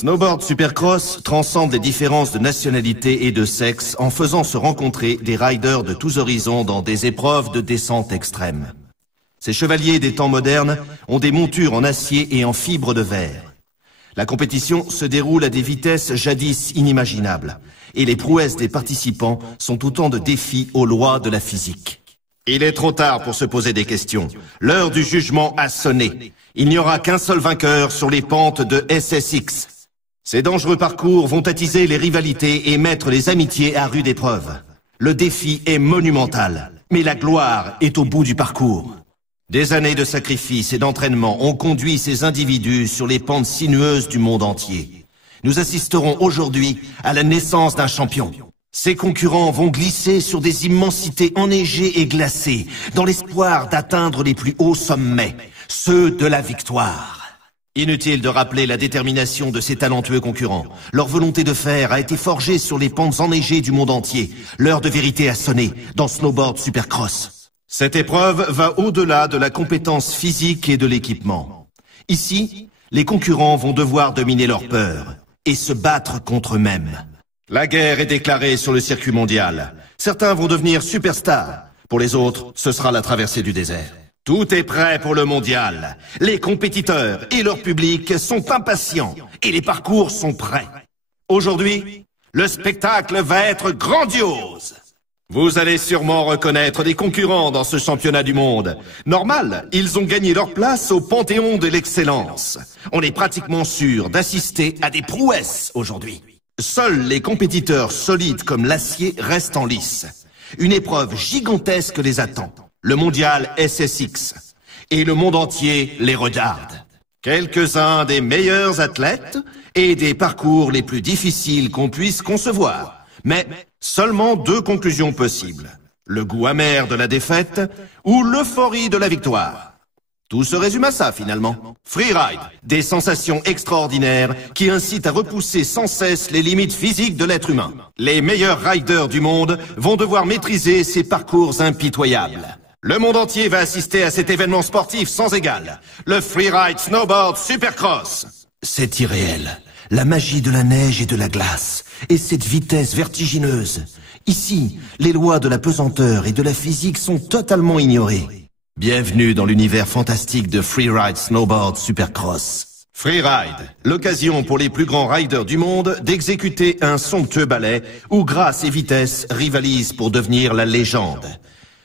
Snowboard Supercross transcende les différences de nationalité et de sexe en faisant se rencontrer des riders de tous horizons dans des épreuves de descente extrême. Ces chevaliers des temps modernes ont des montures en acier et en fibre de verre. La compétition se déroule à des vitesses jadis inimaginables, et les prouesses des participants sont autant de défis aux lois de la physique. Il est trop tard pour se poser des questions. L'heure du jugement a sonné. Il n'y aura qu'un seul vainqueur sur les pentes de SSX. Ces dangereux parcours vont attiser les rivalités et mettre les amitiés à rude épreuve. Le défi est monumental, mais la gloire est au bout du parcours. Des années de sacrifices et d'entraînement ont conduit ces individus sur les pentes sinueuses du monde entier. Nous assisterons aujourd'hui à la naissance d'un champion. Ces concurrents vont glisser sur des immensités enneigées et glacées, dans l'espoir d'atteindre les plus hauts sommets, ceux de la victoire. Inutile de rappeler la détermination de ces talentueux concurrents. Leur volonté de fer a été forgée sur les pentes enneigées du monde entier. L'heure de vérité a sonné dans Snowboard Supercross. Cette épreuve va au-delà de la compétence physique et de l'équipement. Ici, les concurrents vont devoir dominer leur peur et se battre contre eux-mêmes. La guerre est déclarée sur le circuit mondial. Certains vont devenir superstars. Pour les autres, ce sera la traversée du désert. Tout est prêt pour le mondial. Les compétiteurs et leur public sont impatients et les parcours sont prêts. Aujourd'hui, le spectacle va être grandiose. Vous allez sûrement reconnaître des concurrents dans ce championnat du monde. Normal, ils ont gagné leur place au panthéon de l'excellence. On est pratiquement sûr d'assister à des prouesses aujourd'hui. Seuls les compétiteurs solides comme l'acier restent en lice. Une épreuve gigantesque les attend. Le mondial SSX. Et le monde entier les regarde. Quelques-uns des meilleurs athlètes et des parcours les plus difficiles qu'on puisse concevoir. Mais seulement deux conclusions possibles. Le goût amer de la défaite ou l'euphorie de la victoire. Tout se résume à ça finalement. Freeride, des sensations extraordinaires qui incitent à repousser sans cesse les limites physiques de l'être humain. Les meilleurs riders du monde vont devoir maîtriser ces parcours impitoyables. Le monde entier va assister à cet événement sportif sans égal, le Freeride Snowboard Supercross. C'est irréel. La magie de la neige et de la glace, et cette vitesse vertigineuse. Ici, les lois de la pesanteur et de la physique sont totalement ignorées. Bienvenue dans l'univers fantastique de Freeride Snowboard Supercross. Freeride, l'occasion pour les plus grands riders du monde d'exécuter un somptueux ballet où grâce et vitesse rivalisent pour devenir la légende.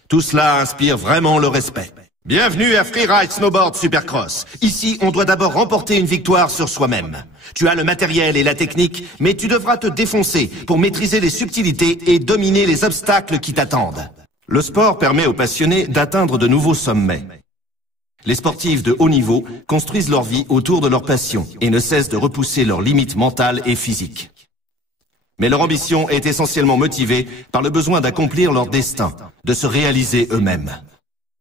Tout cela inspire vraiment le respect. Bienvenue à Freeride Snowboard Supercross. Ici, on doit d'abord remporter une victoire sur soi-même. Tu as le matériel et la technique, mais tu devras te défoncer pour maîtriser les subtilités et dominer les obstacles qui t'attendent. Le sport permet aux passionnés d'atteindre de nouveaux sommets. Les sportifs de haut niveau construisent leur vie autour de leur passion et ne cessent de repousser leurs limites mentales et physiques. Mais leur ambition est essentiellement motivée par le besoin d'accomplir leur destin, de se réaliser eux-mêmes.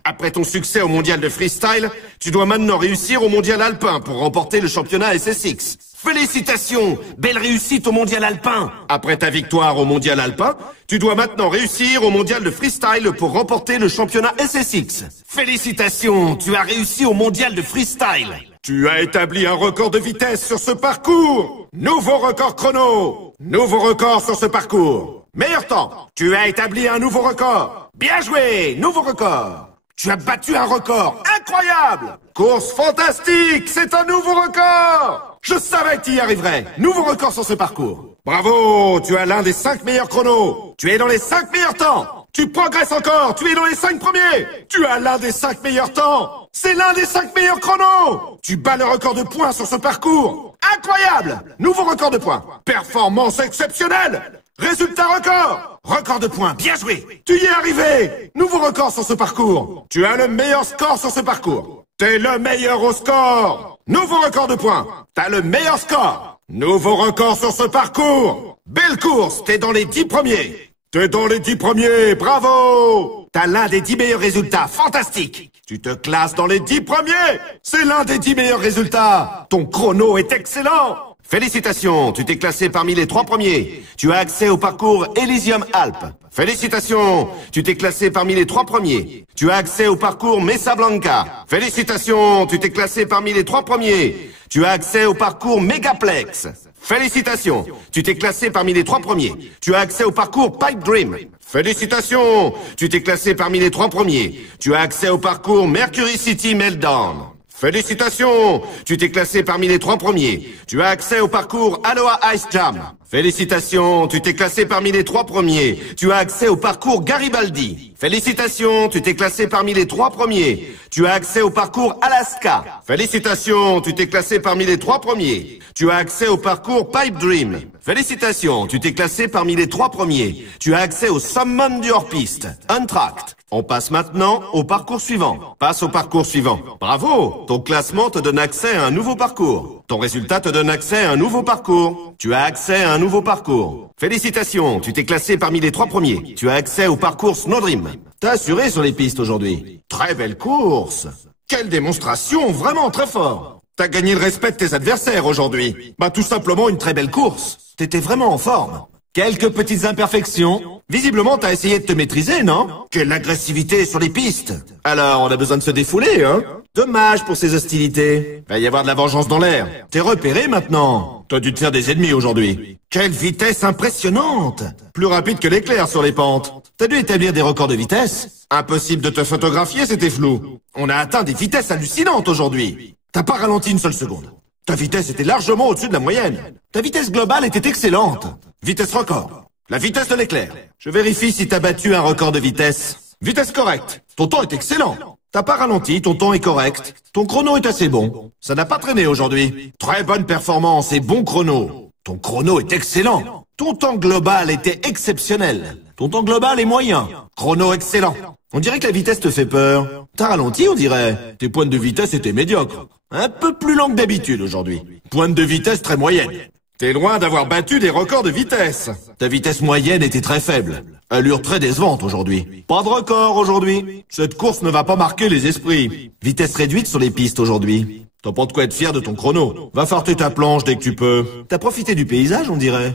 Après ton succès au mondial de freestyle, tu dois maintenant réussir au mondial alpin pour remporter le championnat SSX. Félicitations! Belle réussite au mondial alpin! Après ta victoire au mondial alpin, tu dois maintenant réussir au mondial de freestyle pour remporter le championnat SSX. Félicitations! Tu as réussi au mondial de freestyle. Tu as établi un record de vitesse sur ce parcours. Nouveau record chrono. Nouveau record sur ce parcours. Meilleur temps. Tu as établi un nouveau record. Bien joué! Nouveau record. Tu as battu un record incroyable! Course fantastique! C'est un nouveau record! Je savais que tu y arriverais! Nouveau record sur ce parcours. Bravo! Tu as l'un des 5 meilleurs chronos! Tu es dans les 5 meilleurs temps! Tu progresses encore! Tu es dans les 5 premiers! Tu as l'un des 5 meilleurs temps! C'est l'un des 5 meilleurs chronos! Tu bats le record de points sur ce parcours! Incroyable! Nouveau record de points! Performance exceptionnelle! Résultat record! Record de points, bien joué! Tu y es arrivé! Nouveau record sur ce parcours! Tu as le meilleur score sur ce parcours! T'es le meilleur au score! Nouveau record de points! T'as le meilleur score! Nouveau record sur ce parcours! Belle course! T'es dans les 10 premiers! T'es dans les 10 premiers! Bravo! T'as l'un des 10 meilleurs résultats! Fantastique! Tu te classes dans les 10 premiers! C'est l'un des 10 meilleurs résultats! Ton chrono est excellent! Félicitations, tu t'es classé parmi les 3 premiers. Tu as accès au parcours Elysium Alpes. Félicitations, tu t'es classé parmi les 3 premiers. Tu as accès au parcours Mesa Blanca. Félicitations, tu t'es classé parmi les 3 premiers. Tu as accès au parcours Megaplex. Félicitations, tu t'es classé parmi les 3 premiers. Tu as accès au parcours Pipe Dream. Félicitations, tu t'es classé parmi les 3 premiers. Tu as accès au parcours Mercury City Meltdown. Félicitations, tu t'es classé parmi les 3 premiers. Tu as accès au parcours Aloha Ice Jam. Félicitations, tu t'es classé parmi les 3 premiers. Tu as accès au parcours Garibaldi. Félicitations, tu t'es classé parmi les 3 premiers. Tu as accès au parcours Alaska. Félicitations, tu t'es classé parmi les 3 premiers. Tu as accès au parcours Pipe Dream. Félicitations, tu t'es classé parmi les 3 premiers. Tu as accès au summum du hors-piste, Untracked. On passe maintenant au parcours suivant. Passe au parcours suivant. Bravo! Ton classement te donne accès à un nouveau parcours. Ton résultat te donne accès à un nouveau parcours. Tu as accès à un nouveau parcours. Félicitations, tu t'es classé parmi les 3 premiers. Tu as accès au parcours Snowdream. T'as assuré sur les pistes aujourd'hui. Très belle course. Quelle démonstration, vraiment très fort. T'as gagné le respect de tes adversaires aujourd'hui. Bah tout simplement une très belle course. T'étais vraiment en forme. Quelques petites imperfections. Visiblement, t'as essayé de te maîtriser, non? Quelle agressivité sur les pistes. Alors, on a besoin de se défouler, hein? Dommage pour ces hostilités. Va y avoir de la vengeance dans l'air. T'es repéré maintenant. T'as dû te faire des ennemis aujourd'hui. Quelle vitesse impressionnante. Plus rapide que l'éclair sur les pentes. T'as dû établir des records de vitesse. Impossible de te photographier, c'était flou. On a atteint des vitesses hallucinantes aujourd'hui. T'as pas ralenti une seule seconde. Ta vitesse était largement au-dessus de la moyenne. Ta vitesse globale était excellente. Vitesse record. La vitesse de l'éclair. Je vérifie si t'as battu un record de vitesse. Vitesse correcte. Ton temps est excellent. T'as pas ralenti, ton temps est correct. Ton chrono est assez bon. Ça n'a pas traîné aujourd'hui. Très bonne performance et bon chrono. Ton chrono est excellent. Ton temps global était exceptionnel. Ton temps global est moyen. Chrono excellent. On dirait que la vitesse te fait peur. T'as ralenti, on dirait. Tes pointes de vitesse étaient médiocres. Un peu plus lent que d'habitude aujourd'hui. Pointe de vitesse très moyenne. T'es loin d'avoir battu des records de vitesse. Ta vitesse moyenne était très faible. Allure très décevante aujourd'hui. Pas de record aujourd'hui. Cette course ne va pas marquer les esprits. Vitesse réduite sur les pistes aujourd'hui. T'as pas de quoi être fier de ton chrono. Va farter ta planche dès que tu peux. T'as profité du paysage, on dirait.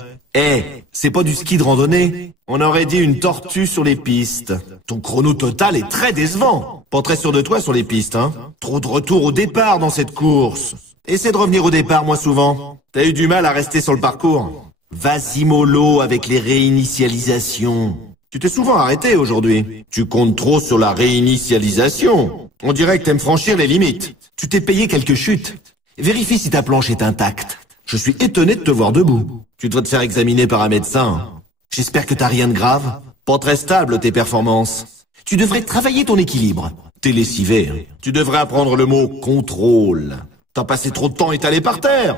C'est pas du ski de randonnée. On aurait dit une tortue sur les pistes. Ton chrono total est très décevant. Pas très sûr de toi sur les pistes, hein. Trop de retour au départ dans cette course. Essaie de revenir au départ moins souvent. T'as eu du mal à rester sur le parcours. Vas-y mollo avec les réinitialisations. Tu t'es souvent arrêté aujourd'hui. Tu comptes trop sur la réinitialisation. On dirait que t'aimes franchir les limites. Tu t'es payé quelques chutes. Vérifie si ta planche est intacte. Je suis étonné de te voir debout. Tu devrais te faire examiner par un médecin. J'espère que t'as rien de grave. Pas très stable tes performances. Tu devrais travailler ton équilibre. T'es lessivé. Tu devrais apprendre le mot contrôle. T'as passé trop de temps étalé par terre.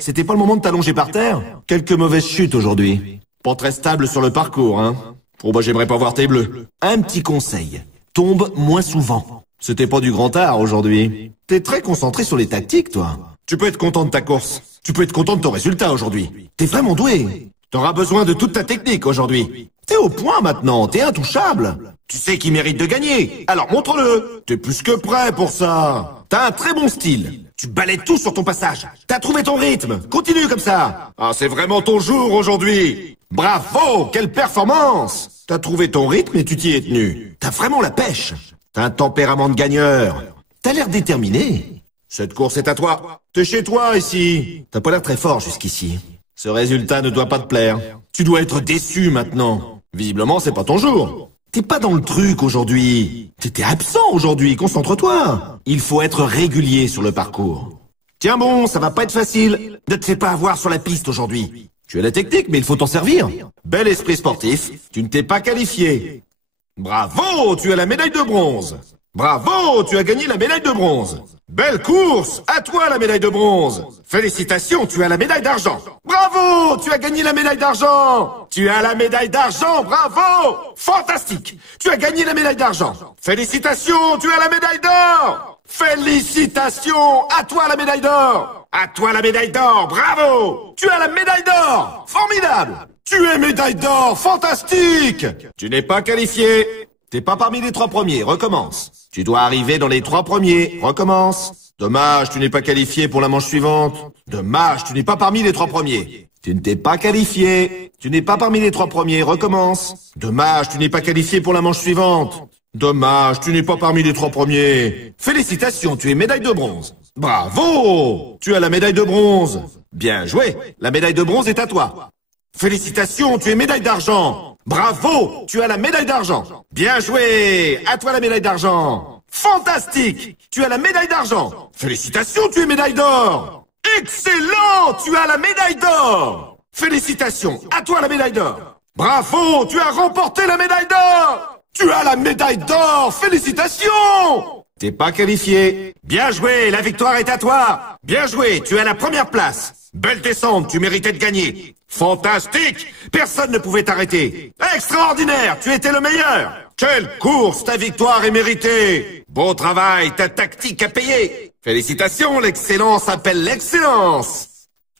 C'était pas le moment de t'allonger par terre? Quelques mauvaises chutes aujourd'hui. Pas très stable sur le parcours, hein. Oh bah j'aimerais pas voir tes bleus. Un petit conseil. Tombe moins souvent. C'était pas du grand art aujourd'hui. T'es très concentré sur les tactiques, toi. Tu peux être content de ta course. Tu peux être content de ton résultat aujourd'hui. T'es vraiment doué. T'auras besoin de toute ta technique aujourd'hui. T'es au point maintenant, t'es intouchable. Tu sais qui mérite de gagner. Alors montre-le. T'es plus que prêt pour ça. T'as un très bon style. Tu balais tout sur ton passage. T'as trouvé ton rythme. Continue comme ça. Ah, c'est vraiment ton jour aujourd'hui. Bravo, quelle performance. T'as trouvé ton rythme et tu t'y es tenu. T'as vraiment la pêche. T'as un tempérament de gagneur. T'as l'air déterminé. Cette course est à toi. T'es chez toi ici. T'as pas l'air très fort jusqu'ici. Ce résultat ne doit pas te plaire. Tu dois être déçu maintenant. Visiblement, c'est pas ton jour. T'es pas dans le truc aujourd'hui. T'étais absent aujourd'hui, concentre-toi. Il faut être régulier sur le parcours. Tiens bon, ça va pas être facile. Ne te fais pas avoir sur la piste aujourd'hui. Tu as la technique, mais il faut t'en servir. Bel esprit sportif, tu ne t'es pas qualifié. Bravo, tu as la médaille de bronze. Bravo, tu as gagné la médaille de bronze. Belle course, à toi la médaille de bronze. Félicitations, tu as la médaille d'argent. Bravo, tu as gagné la médaille d'argent. Tu as la médaille d'argent, bravo. Fantastique, tu as gagné la médaille d'argent. Félicitations, tu as la médaille d'or. Félicitations, à toi la médaille d'or. À toi la médaille d'or, bravo. Tu as la médaille d'or, formidable. Tu es médaille d'or, fantastique. Tu n'es pas qualifié. T'es pas parmi les 3 premiers, recommence. Tu dois arriver dans les 3 premiers, recommence. Dommage, tu n'es pas qualifié pour la manche suivante. Dommage, tu n'es pas parmi les 3 premiers. Tu ne t'es pas qualifié. Tu n'es pas parmi les 3 premiers. Recommence. Dommage, tu n'es pas qualifié pour la manche suivante. Dommage, tu n'es pas parmi les 3 premiers. Félicitations, tu es médaille de bronze. Bravo! Tu as la médaille de bronze. Bien joué. La médaille de bronze est à toi. Félicitations, tu es médaille d'argent. Bravo! Tu as la médaille d'argent. Bien joué! À toi la médaille d'argent. Fantastique! Tu as la médaille d'argent. Félicitations, tu es médaille d'or. Excellent! Tu as la médaille d'or. Félicitations, à toi la médaille d'or. Bravo! Tu as remporté la médaille d'or. Tu as la médaille d'or. Félicitations! T'es pas qualifié. Bien joué, la victoire est à toi. Bien joué, tu as la première place. Belle descente, tu méritais de gagner. Fantastique! Personne ne pouvait t'arrêter. Extraordinaire! Tu étais le meilleur! Quelle course! Ta victoire est méritée! Beau travail, ta tactique a payé! Félicitations, l'excellence appelle l'excellence!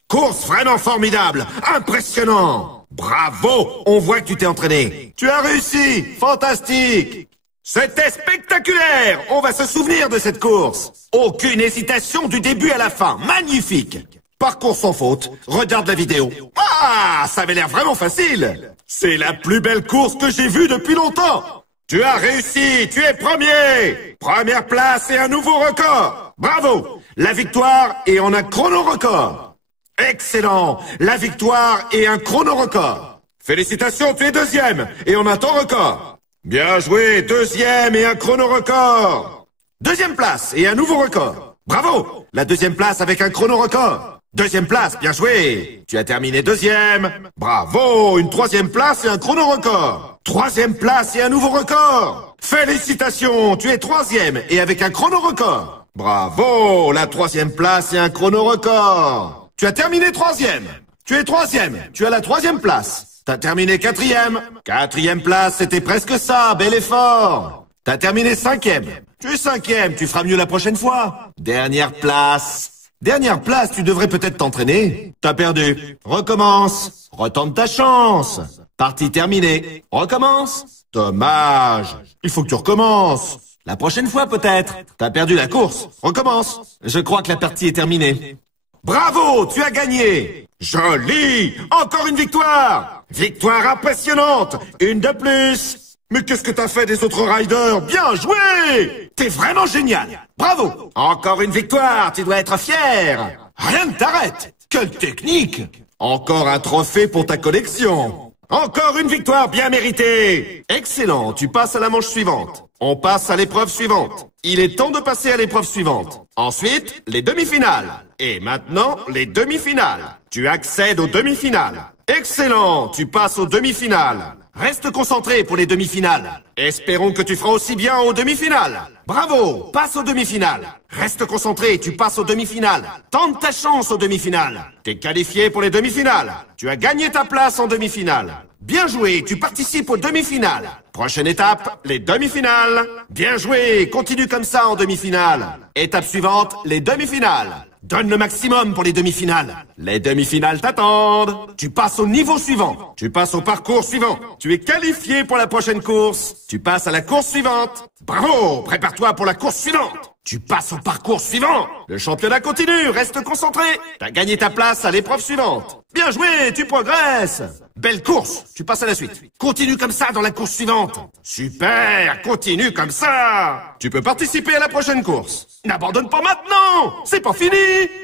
Course vraiment formidable! Impressionnant! Bravo! On voit que tu t'es entraîné. Tu as réussi! Fantastique! C'était spectaculaire! On va se souvenir de cette course! Aucune hésitation du début à la fin! Magnifique! Parcours sans faute, regarde la vidéo. Ah, ça avait l'air vraiment facile. C'est la plus belle course que j'ai vue depuis longtemps. Tu as réussi, tu es premier. Première place et un nouveau record. Bravo. La victoire et on a chrono record. Excellent. La victoire et un chrono record. Félicitations, tu es deuxième et on a ton record. Bien joué, deuxième et un chrono record. Deuxième place et un nouveau record. Bravo. La deuxième place avec un chrono record. Deuxième place, bien joué. Tu as terminé deuxième. Bravo, une troisième place et un chrono record. Troisième place et un nouveau record. Félicitations, tu es troisième et avec un chrono record. Bravo, la troisième place et un chrono record. Tu as terminé troisième. Tu es troisième, tu as la troisième place. T'as terminé quatrième. Quatrième place, c'était presque ça, bel effort. T'as terminé cinquième. Tu es cinquième, tu feras mieux la prochaine fois. Dernière place. Dernière place, tu devrais peut-être t'entraîner. T'as perdu. Recommence. Retente ta chance. Partie terminée. Recommence. Dommage. Il faut que tu recommences. La prochaine fois peut-être. T'as perdu la course. Recommence. Je crois que la partie est terminée. Bravo, tu as gagné. Joli. Encore une victoire. Victoire impressionnante. Une de plus. Mais qu'est-ce que t'as fait des autres riders? Bien joué! T'es vraiment génial! Bravo! Encore une victoire, tu dois être fier! Rien ne t'arrête! Quelle technique! Encore un trophée pour ta collection! Encore une victoire bien méritée! Excellent, tu passes à la manche suivante. On passe à l'épreuve suivante. Il est temps de passer à l'épreuve suivante. Ensuite, les demi-finales. Et maintenant, les demi-finales. Tu accèdes aux demi-finales. Excellent, tu passes aux demi-finales. Reste concentré pour les demi-finales. Espérons que tu feras aussi bien aux demi-finales. Bravo, passe aux demi-finales. Reste concentré, tu passes aux demi-finales. Tente ta chance aux demi-finales. T'es qualifié pour les demi-finales. Tu as gagné ta place en demi-finale. Bien joué, tu participes aux demi-finales. Prochaine étape, les demi-finales. Bien joué, continue comme ça en demi-finale. Étape suivante, les demi-finales. Donne le maximum pour les demi-finales. Les demi-finales t'attendent. Tu passes au niveau suivant. Tu passes au parcours suivant. Tu es qualifié pour la prochaine course. Tu passes à la course suivante. Bravo, prépare-toi pour la course suivante. Tu passes au parcours suivant. Le championnat continue, reste concentré. T'as gagné ta place à l'épreuve suivante. Bien joué, tu progresses. Belle course, tu passes à la suite. Continue comme ça dans la course suivante. Super, continue comme ça. Tu peux participer à la prochaine course. N'abandonne pas maintenant, c'est pas fini.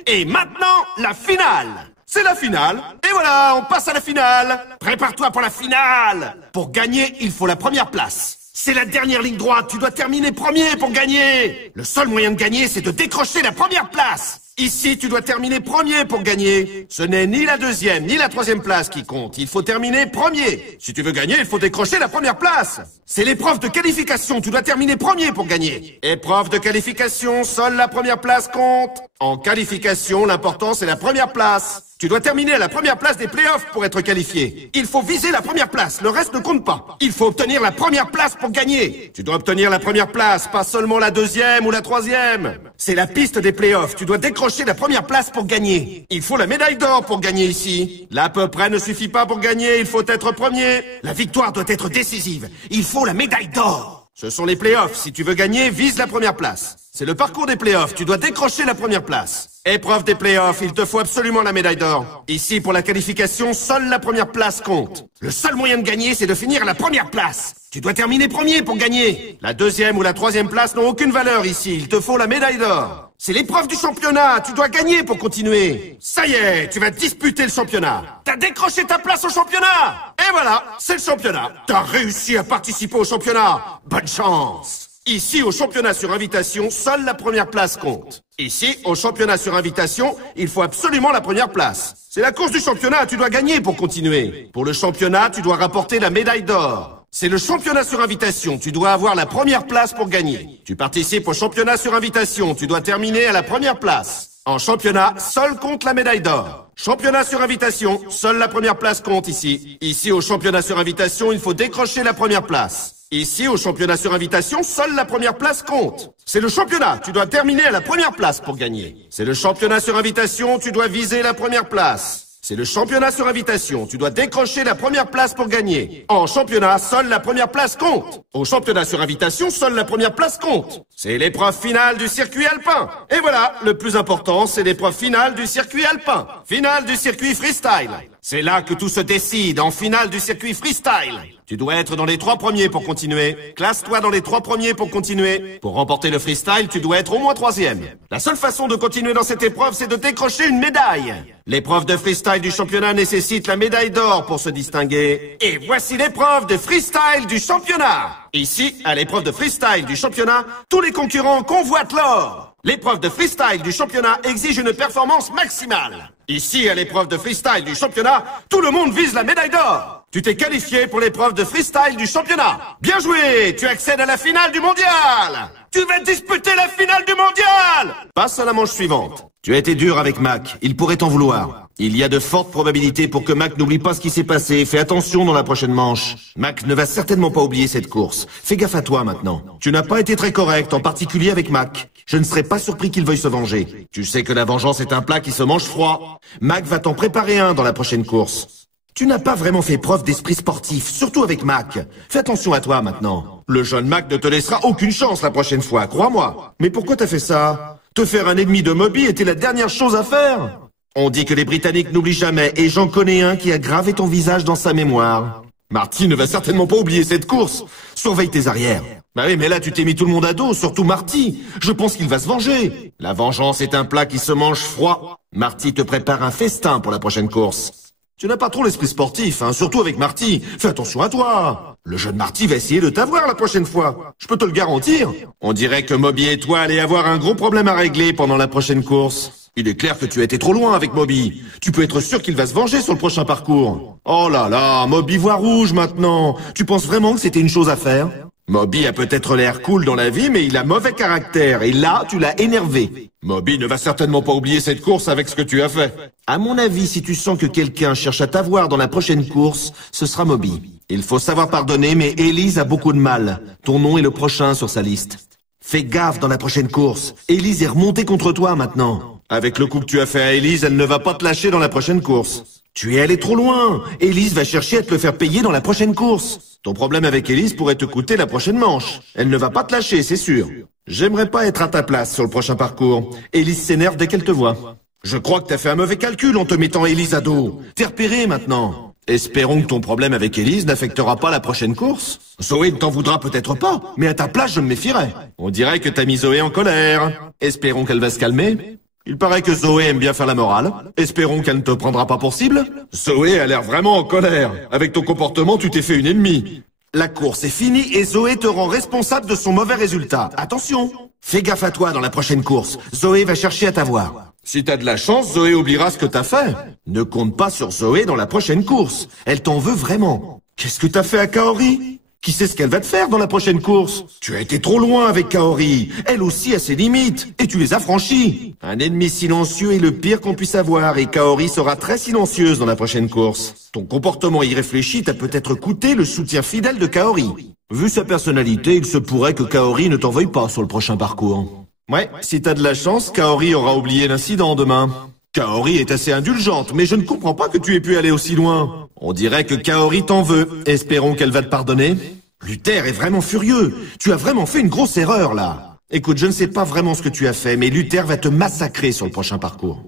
Et maintenant, la finale. C'est la finale. Et voilà, on passe à la finale. Prépare-toi pour la finale. Pour gagner, il faut la première place. C'est la dernière ligne droite, tu dois terminer premier pour gagner. Le seul moyen de gagner, c'est de décrocher la première place. Ici, tu dois terminer premier pour gagner. Ce n'est ni la deuxième, ni la troisième place qui compte. Il faut terminer premier. Si tu veux gagner, il faut décrocher la première place. C'est l'épreuve de qualification, tu dois terminer premier pour gagner. Épreuve de qualification, seule la première place compte. En qualification, l'important c'est la première place. Tu dois terminer à la première place des playoffs pour être qualifié. Il faut viser la première place, le reste ne compte pas. Il faut obtenir la première place pour gagner. Tu dois obtenir la première place, pas seulement la deuxième ou la troisième. C'est la piste des playoffs, tu dois décrocher la première place pour gagner. Il faut la médaille d'or pour gagner ici. L'à peu près ne suffit pas pour gagner, il faut être premier. La victoire doit être décisive. Il faut la médaille d'or. Ce sont les playoffs, si tu veux gagner, vise la première place. C'est le parcours des playoffs, tu dois décrocher la première place. Épreuve des playoffs, il te faut absolument la médaille d'or. Ici, pour la qualification, seule la première place compte. Le seul moyen de gagner, c'est de finir à la première place. Tu dois terminer premier pour gagner. La deuxième ou la troisième place n'ont aucune valeur ici, il te faut la médaille d'or. C'est l'épreuve du championnat, tu dois gagner pour continuer. Ça y est, tu vas disputer le championnat. T'as décroché ta place au championnat. Et voilà, c'est le championnat. T'as réussi à participer au championnat. Bonne chance. Ici, au championnat sur invitation, seule la première place compte. Ici, au championnat sur invitation, il faut absolument la première place. C'est la course du championnat, tu dois gagner pour continuer. Pour le championnat, tu dois rapporter la médaille d'or. C'est le championnat sur invitation, tu dois avoir la première place pour gagner. Tu participes au championnat sur invitation, tu dois terminer à la première place. En championnat, seul compte la médaille d'or. Championnat sur invitation, seule la première place compte ici. Ici, au championnat sur invitation, il faut décrocher la première place. Ici, au championnat sur invitation, seule la première place compte. C'est le championnat, tu dois terminer à la première place pour gagner. C'est le championnat sur invitation, tu dois viser la première place. C'est le championnat sur invitation, tu dois décrocher la première place pour gagner. En championnat, seule la première place compte. Au championnat sur invitation, seule la première place compte. C'est l'épreuve finale du circuit alpin. Et voilà, le plus important, c'est l'épreuve finale du circuit alpin. Finale du circuit freestyle. C'est là que tout se décide, en finale du circuit freestyle. Tu dois être dans les 3 premiers pour continuer. Classe-toi dans les 3 premiers pour continuer. Pour remporter le freestyle, tu dois être au moins 3e. La seule façon de continuer dans cette épreuve, c'est de décrocher une médaille. L'épreuve de freestyle du championnat nécessite la médaille d'or pour se distinguer. Et voici l'épreuve de freestyle du championnat. Ici, à l'épreuve de freestyle du championnat, tous les concurrents convoitent l'or. L'épreuve de freestyle du championnat exige une performance maximale. Ici, à l'épreuve de freestyle du championnat, tout le monde vise la médaille d'or. Tu t'es qualifié pour l'épreuve de freestyle du championnat. Bien joué, tu accèdes à la finale du mondial. Tu vas disputer la finale du mondial. Passe à la manche suivante. Tu as été dur avec Mac, il pourrait t'en vouloir. Il y a de fortes probabilités pour que Mac n'oublie pas ce qui s'est passé. Fais attention dans la prochaine manche. Mac ne va certainement pas oublier cette course. Fais gaffe à toi maintenant. Tu n'as pas été très correct, en particulier avec Mac. Je ne serais pas surpris qu'il veuille se venger. Tu sais que la vengeance est un plat qui se mange froid. Mac va t'en préparer un dans la prochaine course. Tu n'as pas vraiment fait preuve d'esprit sportif, surtout avec Mac. Fais attention à toi maintenant. Le jeune Mac ne te laissera aucune chance la prochaine fois, crois-moi. Mais pourquoi t'as fait ça? Te faire un ennemi de Moby était la dernière chose à faire. On dit que les Britanniques n'oublient jamais, et j'en connais un qui a gravé ton visage dans sa mémoire. Marty ne va certainement pas oublier cette course. Surveille tes arrières. Bah oui, mais là tu t'es mis tout le monde à dos, surtout Marty. Je pense qu'il va se venger. La vengeance est un plat qui se mange froid. Marty te prépare un festin pour la prochaine course. Tu n'as pas trop l'esprit sportif, hein, surtout avec Marty. Fais attention à toi. Le jeune Marty va essayer de t'avoir la prochaine fois. Je peux te le garantir. On dirait que Moby et toi allez avoir un gros problème à régler pendant la prochaine course. Il est clair que tu as été trop loin avec Moby. Tu peux être sûr qu'il va se venger sur le prochain parcours. Oh là là, Moby voit rouge maintenant. Tu penses vraiment que c'était une chose à faire? Moby a peut-être l'air cool dans la vie, mais il a mauvais caractère, et là, tu l'as énervé. Moby ne va certainement pas oublier cette course avec ce que tu as fait. À mon avis, si tu sens que quelqu'un cherche à t'avoir dans la prochaine course, ce sera Moby. Il faut savoir pardonner, mais Elise a beaucoup de mal. Ton nom est le prochain sur sa liste. Fais gaffe dans la prochaine course. Elise est remontée contre toi maintenant. Avec le coup que tu as fait à Elise, elle ne va pas te lâcher dans la prochaine course. Tu es allé trop loin. Elise va chercher à te le faire payer dans la prochaine course. Ton problème avec Elise pourrait te coûter la prochaine manche. Elle ne va pas te lâcher, c'est sûr. J'aimerais pas être à ta place sur le prochain parcours. Elise s'énerve dès qu'elle te voit. Je crois que t'as fait un mauvais calcul en te mettant Elise à dos. T'es repéré maintenant. Espérons que ton problème avec Elise n'affectera pas la prochaine course. Zoé ne t'en voudra peut-être pas, mais à ta place je me méfierais. On dirait que t'as mis Zoé en colère. Espérons qu'elle va se calmer. Il paraît que Zoé aime bien faire la morale. Espérons qu'elle ne te prendra pas pour cible. Zoé a l'air vraiment en colère. Avec ton comportement, tu t'es fait une ennemie. La course est finie et Zoé te rend responsable de son mauvais résultat. Attention, fais gaffe à toi dans la prochaine course. Zoé va chercher à t'avoir. Si t'as de la chance, Zoé oubliera ce que t'as fait. Ne compte pas sur Zoé dans la prochaine course. Elle t'en veut vraiment. Qu'est-ce que t'as fait à Kaori? Qui sait ce qu'elle va te faire dans la prochaine course? Tu as été trop loin avec Kaori. Elle aussi a ses limites, et tu les as franchies. Un ennemi silencieux est le pire qu'on puisse avoir, et Kaori sera très silencieuse dans la prochaine course. Ton comportement irréfléchi t'a peut-être coûté le soutien fidèle de Kaori. Vu sa personnalité, il se pourrait que Kaori ne t'en veuille pas sur le prochain parcours. Ouais, si t'as de la chance, Kaori aura oublié l'incident demain. Kaori est assez indulgente, mais je ne comprends pas que tu aies pu aller aussi loin. On dirait que Kaori t'en veut. Espérons qu'elle va te pardonner. Luther est vraiment furieux. Tu as vraiment fait une grosse erreur, là. Écoute, je ne sais pas vraiment ce que tu as fait, mais Luther va te massacrer sur le prochain parcours.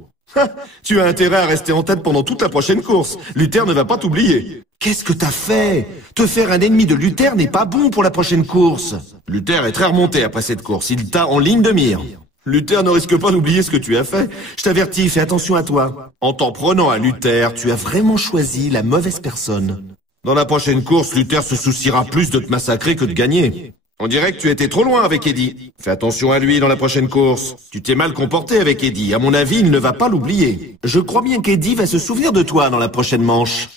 Tu as intérêt à rester en tête pendant toute la prochaine course. Luther ne va pas t'oublier. Qu'est-ce que t'as fait? Te faire un ennemi de Luther n'est pas bon pour la prochaine course. Luther est très remonté après cette course. Il t'a en ligne de mire. Luther ne risque pas d'oublier ce que tu as fait. Je t'avertis, fais attention à toi. En t'en prenant à Luther, tu as vraiment choisi la mauvaise personne. Dans la prochaine course, Luther se souciera plus de te massacrer que de gagner. On dirait que tu étais trop loin avec Eddie. Fais attention à lui dans la prochaine course. Tu t'es mal comporté avec Eddie. À mon avis, il ne va pas l'oublier. Je crois bien qu'Eddie va se souvenir de toi dans la prochaine manche.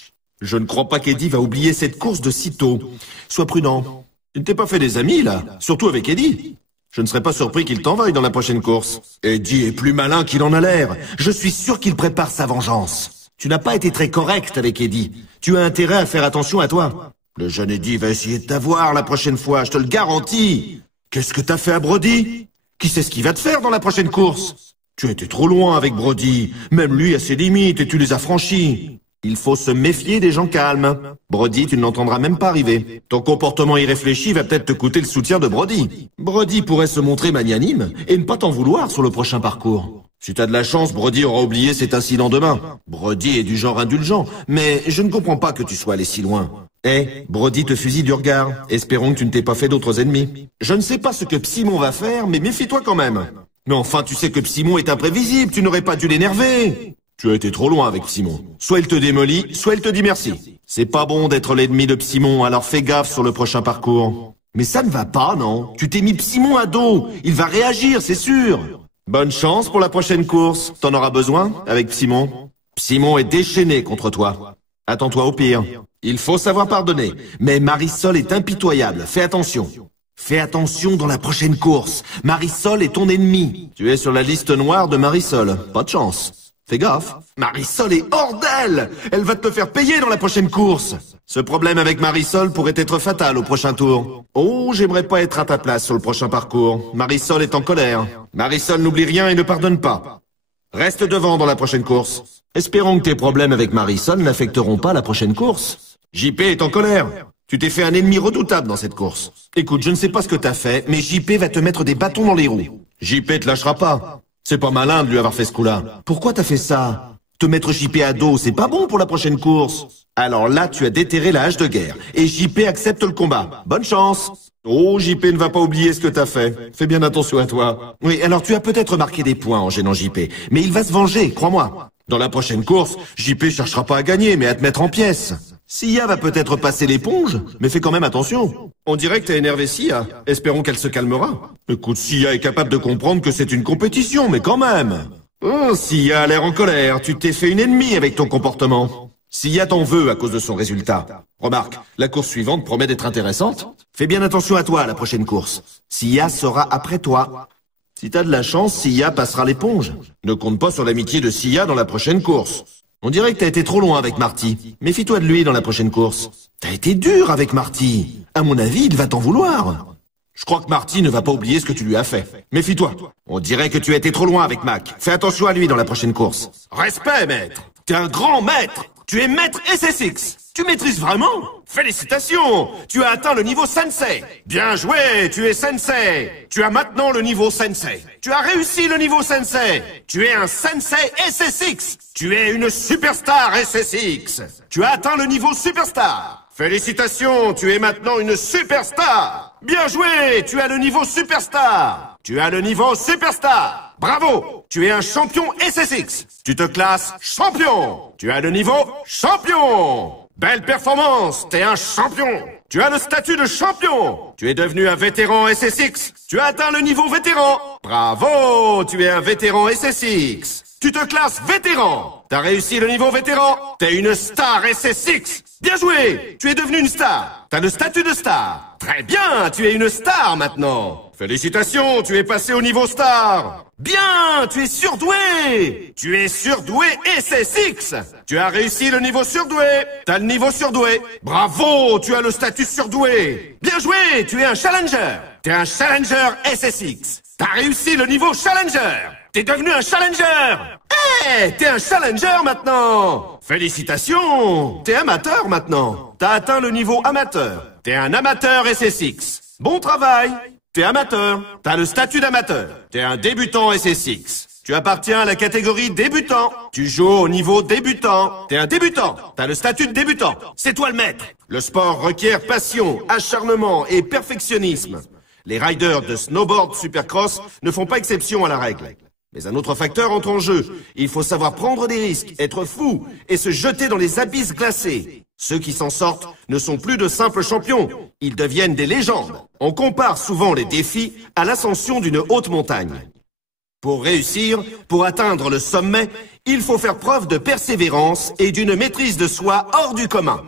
Je ne crois pas qu'Eddie va oublier cette course de sitôt. Sois prudent. Tu ne t'es pas fait des amis, là. Surtout avec Eddie. Je ne serais pas surpris qu'il t'en veuille dans la prochaine course. Eddie est plus malin qu'il en a l'air. Je suis sûr qu'il prépare sa vengeance. Tu n'as pas été très correct avec Eddie. Tu as intérêt à faire attention à toi. Le jeune Eddie va essayer de t'avoir la prochaine fois, je te le garantis. Qu'est-ce que t'as fait à Brody? Qui sait ce qu'il va te faire dans la prochaine course? Tu as été trop loin avec Brody. Même lui a ses limites et tu les as franchies. Il faut se méfier des gens calmes. Brody, tu ne l'entendras même pas arriver. Ton comportement irréfléchi va peut-être te coûter le soutien de Brody. Brody pourrait se montrer magnanime et ne pas t'en vouloir sur le prochain parcours. Si t'as de la chance, Brody aura oublié cet incident demain. Brody est du genre indulgent, mais je ne comprends pas que tu sois allé si loin. Brody te fusille du regard. Espérons que tu ne t'aies pas fait d'autres ennemis. Je ne sais pas ce que Psimon va faire, mais méfie-toi quand même. Mais enfin, tu sais que Psimon est imprévisible, tu n'aurais pas dû l'énerver. Tu as été trop loin avec Psimon. Soit il te démolit, soit il te dit merci. C'est pas bon d'être l'ennemi de Psimon, alors fais gaffe sur le prochain parcours. Mais ça ne va pas, non? Tu t'es mis Psimon à dos. Il va réagir, c'est sûr. Bonne chance pour la prochaine course. T'en auras besoin avec Psimon. Psimon est déchaîné contre toi. Attends-toi au pire. Il faut savoir pardonner. Mais Marisol est impitoyable. Fais attention. Fais attention dans la prochaine course. Marisol est ton ennemi. Tu es sur la liste noire de Marisol. Pas de chance. Fais gaffe. Marisol est hors d'elle. Elle va te faire payer dans la prochaine course. Ce problème avec Marisol pourrait être fatal au prochain tour. Oh, j'aimerais pas être à ta place sur le prochain parcours. Marisol est en colère. Marisol n'oublie rien et ne pardonne pas. Reste devant dans la prochaine course. Espérons que tes problèmes avec Marisol n'affecteront pas la prochaine course. JP est en colère. Tu t'es fait un ennemi redoutable dans cette course. Écoute, je ne sais pas ce que t'as fait, mais JP va te mettre des bâtons dans les roues. JP te lâchera pas. C'est pas malin de lui avoir fait ce coup-là. Pourquoi t'as fait ça? Te mettre JP à dos, c'est pas bon pour la prochaine course. Alors là, tu as déterré la hache de guerre. Et JP accepte le combat. Bonne chance. Oh, JP ne va pas oublier ce que t'as fait. Fais bien attention à toi. Oui, alors tu as peut-être marqué des points en gênant JP. Mais il va se venger, crois-moi. Dans la prochaine course, JP cherchera pas à gagner, mais à te mettre en pièces. Sia va peut-être passer l'éponge, mais fais quand même attention. On dirait que t'as énervé Sia. Espérons qu'elle se calmera. Écoute, Sia est capable de comprendre que c'est une compétition, mais quand même. Oh, Sia a l'air en colère. Tu t'es fait une ennemie avec ton comportement. Sia t'en veut à cause de son résultat. Remarque, la course suivante promet d'être intéressante. Fais bien attention à toi à la prochaine course. Sia sera après toi. Si t'as de la chance, Sia passera l'éponge. Ne compte pas sur l'amitié de Sia dans la prochaine course. On dirait que t'as été trop loin avec Marty. Méfie-toi de lui dans la prochaine course. T'as été dur avec Marty. À mon avis, il va t'en vouloir. Je crois que Marty ne va pas oublier ce que tu lui as fait. Méfie-toi. On dirait que tu as été trop loin avec Mac. Fais attention à lui dans la prochaine course. Respect, maître. T'es un grand maître. Tu es maître SSX. Tu maîtrises vraiment? Félicitations! Tu as atteint le niveau Sensei. Bien joué, tu es Sensei. Tu as maintenant le niveau Sensei. Tu as réussi le niveau Sensei. Tu es un Sensei SSX. Tu es une superstar SSX. Tu as atteint le niveau Superstar. Félicitations, tu es maintenant une superstar. Bien joué, tu as le niveau Superstar. Tu as le niveau Superstar. Bravo, tu es un champion SSX. Tu te classes champion. Tu as le niveau champion. Belle performance, t'es un champion. Tu as le statut de champion. Tu es devenu un vétéran SSX. Tu as atteint le niveau vétéran. Bravo, tu es un vétéran SSX. Tu te classes vétéran. T'as réussi le niveau vétéran. T'es une star SSX. Bien joué, tu es devenu une star. T'as le statut de star. Très bien, tu es une star maintenant. Félicitations, tu es passé au niveau star. Bien, tu es surdoué. Tu es surdoué SSX. Tu as réussi le niveau surdoué. T'as le niveau surdoué. Bravo, tu as le statut surdoué. Bien joué, tu es un challenger. T'es un challenger SSX. T'as réussi le niveau challenger. T'es devenu un challenger. T'es un challenger maintenant. Félicitations. T'es amateur maintenant. T'as atteint le niveau amateur. T'es un amateur SSX. Bon travail. T'es amateur. T'as le statut d'amateur. T'es un débutant SSX. Tu appartiens à la catégorie débutant. Tu joues au niveau débutant. T'es un débutant. T'as le statut de débutant. C'est toi le maître. Le sport requiert passion, acharnement et perfectionnisme. Les riders de snowboard supercross ne font pas exception à la règle. Mais un autre facteur entre en jeu. Il faut savoir prendre des risques, être fou et se jeter dans les abysses glacés. Ceux qui s'en sortent ne sont plus de simples champions. Ils deviennent des légendes. On compare souvent les défis à l'ascension d'une haute montagne. Pour réussir, pour atteindre le sommet, il faut faire preuve de persévérance et d'une maîtrise de soi hors du commun.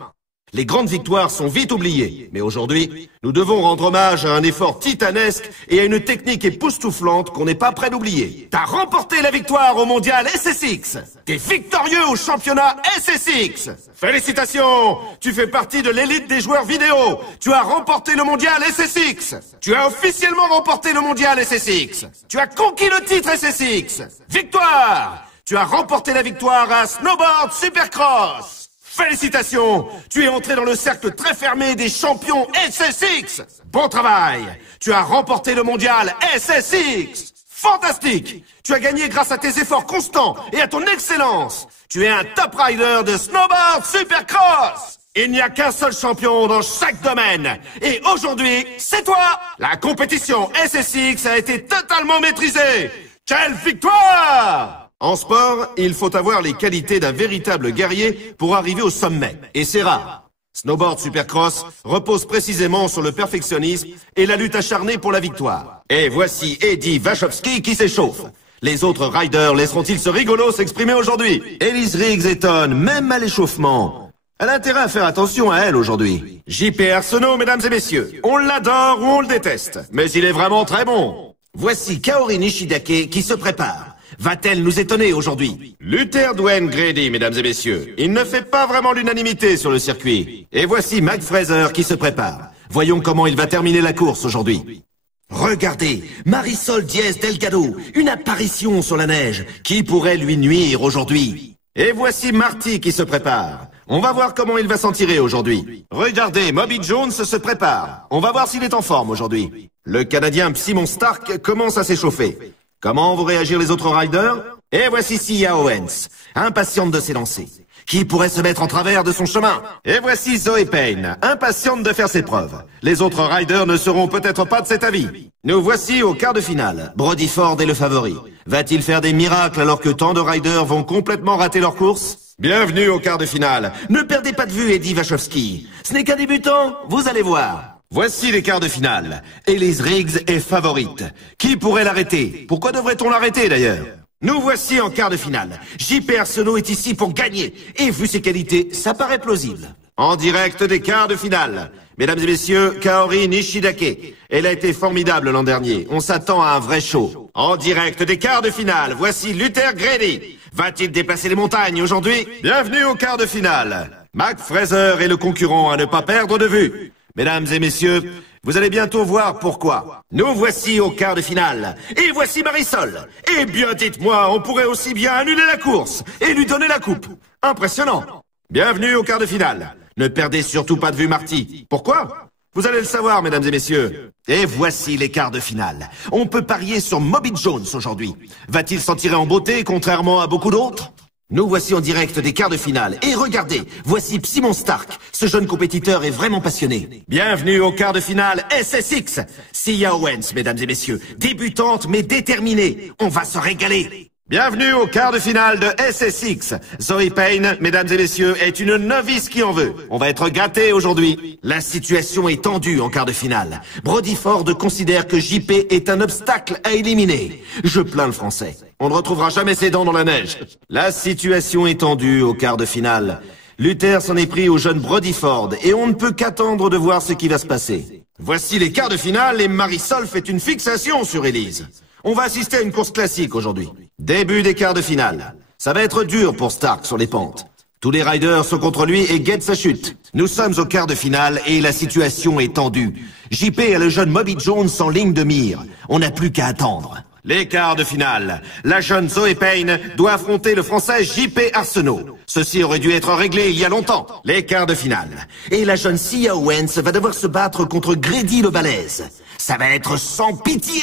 Les grandes victoires sont vite oubliées, mais aujourd'hui, nous devons rendre hommage à un effort titanesque et à une technique époustouflante qu'on n'est pas prêt d'oublier. T'as remporté la victoire au mondial SSX. T'es victorieux au championnat SSX. Félicitations! Tu fais partie de l'élite des joueurs vidéo. Tu as remporté le mondial SSX. Tu as officiellement remporté le mondial SSX. Tu as conquis le titre SSX. Victoire! Tu as remporté la victoire à Snowboard Supercross. Félicitations! Tu es entré dans le cercle très fermé des champions SSX! Bon travail! Tu as remporté le mondial SSX! Fantastique! Tu as gagné grâce à tes efforts constants et à ton excellence! Tu es un top rider de Snowboard Supercross! Il n'y a qu'un seul champion dans chaque domaine! Et aujourd'hui, c'est toi! La compétition SSX a été totalement maîtrisée! Quelle victoire! En sport, il faut avoir les qualités d'un véritable guerrier pour arriver au sommet. Et c'est rare. Snowboard Supercross repose précisément sur le perfectionnisme et la lutte acharnée pour la victoire. Et voici Eddie Wachowski qui s'échauffe. Les autres riders laisseront-ils ce rigolo s'exprimer aujourd'hui? Elise Riggs étonne, même à l'échauffement. Elle a intérêt à faire attention à elle aujourd'hui. JP Arsenault, mesdames et messieurs. On l'adore ou on le déteste, mais il est vraiment très bon. Voici Kaori Nishidake qui se prépare. Va-t-elle nous étonner aujourd'hui? Luther Dwayne Grady, mesdames et messieurs. Il ne fait pas vraiment l'unanimité sur le circuit. Et voici Mac Fraser qui se prépare. Voyons comment il va terminer la course aujourd'hui. Regardez, Marisol Diaz Delgado, une apparition sur la neige. Qui pourrait lui nuire aujourd'hui? Et voici Marty qui se prépare. On va voir comment il va s'en tirer aujourd'hui. Regardez, Moby Jones se prépare. On va voir s'il est en forme aujourd'hui. Le Canadien Simon Stark commence à s'échauffer. Comment vont réagir les autres riders? Et voici Sia Owens, impatiente de s'élancer. Qui pourrait se mettre en travers de son chemin? Et voici Zoe Payne, impatiente de faire ses preuves. Les autres riders ne seront peut-être pas de cet avis. Nous voici au quart de finale. Brody Ford est le favori. Va-t-il faire des miracles alors que tant de riders vont complètement rater leur course? Bienvenue au quart de finale. Ne perdez pas de vue Eddie Wachowski. Ce n'est qu'un débutant, vous allez voir. Voici les quarts de finale. Elise Riggs est favorite. Qui pourrait l'arrêter? Pourquoi devrait-on l'arrêter d'ailleurs? Nous voici en quart de finale. JP Arsenault est ici pour gagner. Et vu ses qualités, ça paraît plausible. En direct des quarts de finale. Mesdames et messieurs, Kaori Nishidake. Elle a été formidable l'an dernier. On s'attend à un vrai show. En direct des quarts de finale, voici Luther Grady. Va-t-il déplacer les montagnes aujourd'hui? Bienvenue au quart de finale. Mac Fraser est le concurrent à ne pas perdre de vue. Mesdames et messieurs, vous allez bientôt voir pourquoi. Nous voici au quart de finale. Et voici Marisol. Eh bien, dites-moi, on pourrait aussi bien annuler la course et lui donner la coupe. Impressionnant. Bienvenue au quart de finale. Ne perdez surtout pas de vue Marty. Pourquoi? Vous allez le savoir, mesdames et messieurs. Et voici les quarts de finale. On peut parier sur Moby Jones aujourd'hui. Va-t-il s'en tirer en beauté, contrairement à beaucoup d'autres? Nous voici en direct des quarts de finale. Et regardez, voici Simon Stark. Ce jeune compétiteur est vraiment passionné. Bienvenue au quart de finale SSX. Sia Owens, mesdames et messieurs. Débutante mais déterminée. On va se régaler. Bienvenue au quart de finale de SSX. Zoe Payne, mesdames et messieurs, est une novice qui en veut. On va être gâtés aujourd'hui. La situation est tendue en quart de finale. Brody Ford considère que JP est un obstacle à éliminer. Je plains le français. On ne retrouvera jamais ses dents dans la neige. La situation est tendue au quart de finale. Luther s'en est pris au jeune Brody Ford et on ne peut qu'attendre de voir ce qui va se passer. Voici les quarts de finale et Marisol fait une fixation sur Elise. On va assister à une course classique aujourd'hui. Début des quarts de finale. Ça va être dur pour Stark sur les pentes. Tous les riders sont contre lui et guettent sa chute. Nous sommes au quart de finale et la situation est tendue. JP a le jeune Moby Jones en ligne de mire. On n'a plus qu'à attendre. Les quarts de finale. La jeune Zoe Payne doit affronter le français JP Arsenault. Ceci aurait dû être réglé il y a longtemps. Les quarts de finale. Et la jeune Sia Owens va devoir se battre contre Grady le balèze. ça va être sans pitié.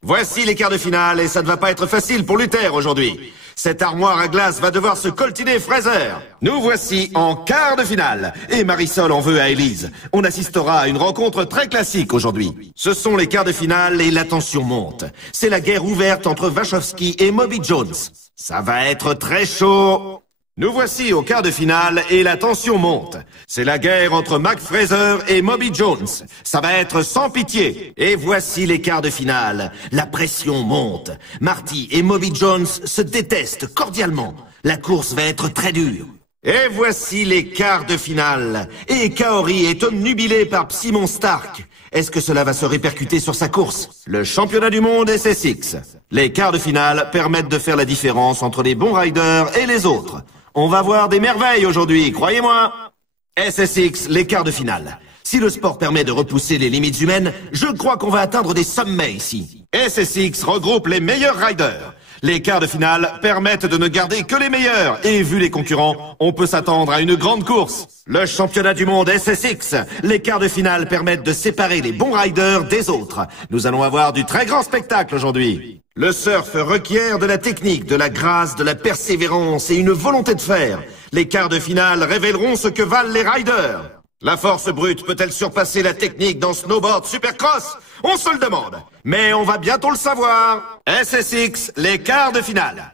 Voici les quarts de finale et ça ne va pas être facile pour Luther aujourd'hui. Cette armoire à glace va devoir se coltiner Fraser. Nous voici en quart de finale. Et Marisol en veut à Élise. On assistera à une rencontre très classique aujourd'hui. Ce sont les quarts de finale et la tension monte. C'est la guerre ouverte entre Wachowski et Moby Jones. Ça va être très chaud. Nous voici au quart de finale et la tension monte. C'est la guerre entre Mac Fraser et Moby Jones. Ça va être sans pitié. Et voici les quarts de finale. La pression monte. Marty et Moby Jones se détestent cordialement. La course va être très dure. Et voici les quarts de finale. Et Kaori est obnubilé par Simon Stark. Est-ce que cela va se répercuter sur sa course? Le championnat du monde SSX. Les quarts de finale permettent de faire la différence entre les bons riders et les autres. On va voir des merveilles aujourd'hui, croyez-moi. SSX, les quarts de finale. Si le sport permet de repousser les limites humaines, je crois qu'on va atteindre des sommets ici. SSX regroupe les meilleurs riders. Les quarts de finale permettent de ne garder que les meilleurs. Et vu les concurrents, on peut s'attendre à une grande course. Le championnat du monde SSX, les quarts de finale permettent de séparer les bons riders des autres. Nous allons avoir du très grand spectacle aujourd'hui. Le surf requiert de la technique, de la grâce, de la persévérance et une volonté de faire. Les quarts de finale révéleront ce que valent les riders. La force brute peut-elle surpasser la technique dans snowboard supercross? On se le demande. Mais on va bientôt le savoir. SSX, les quarts de finale.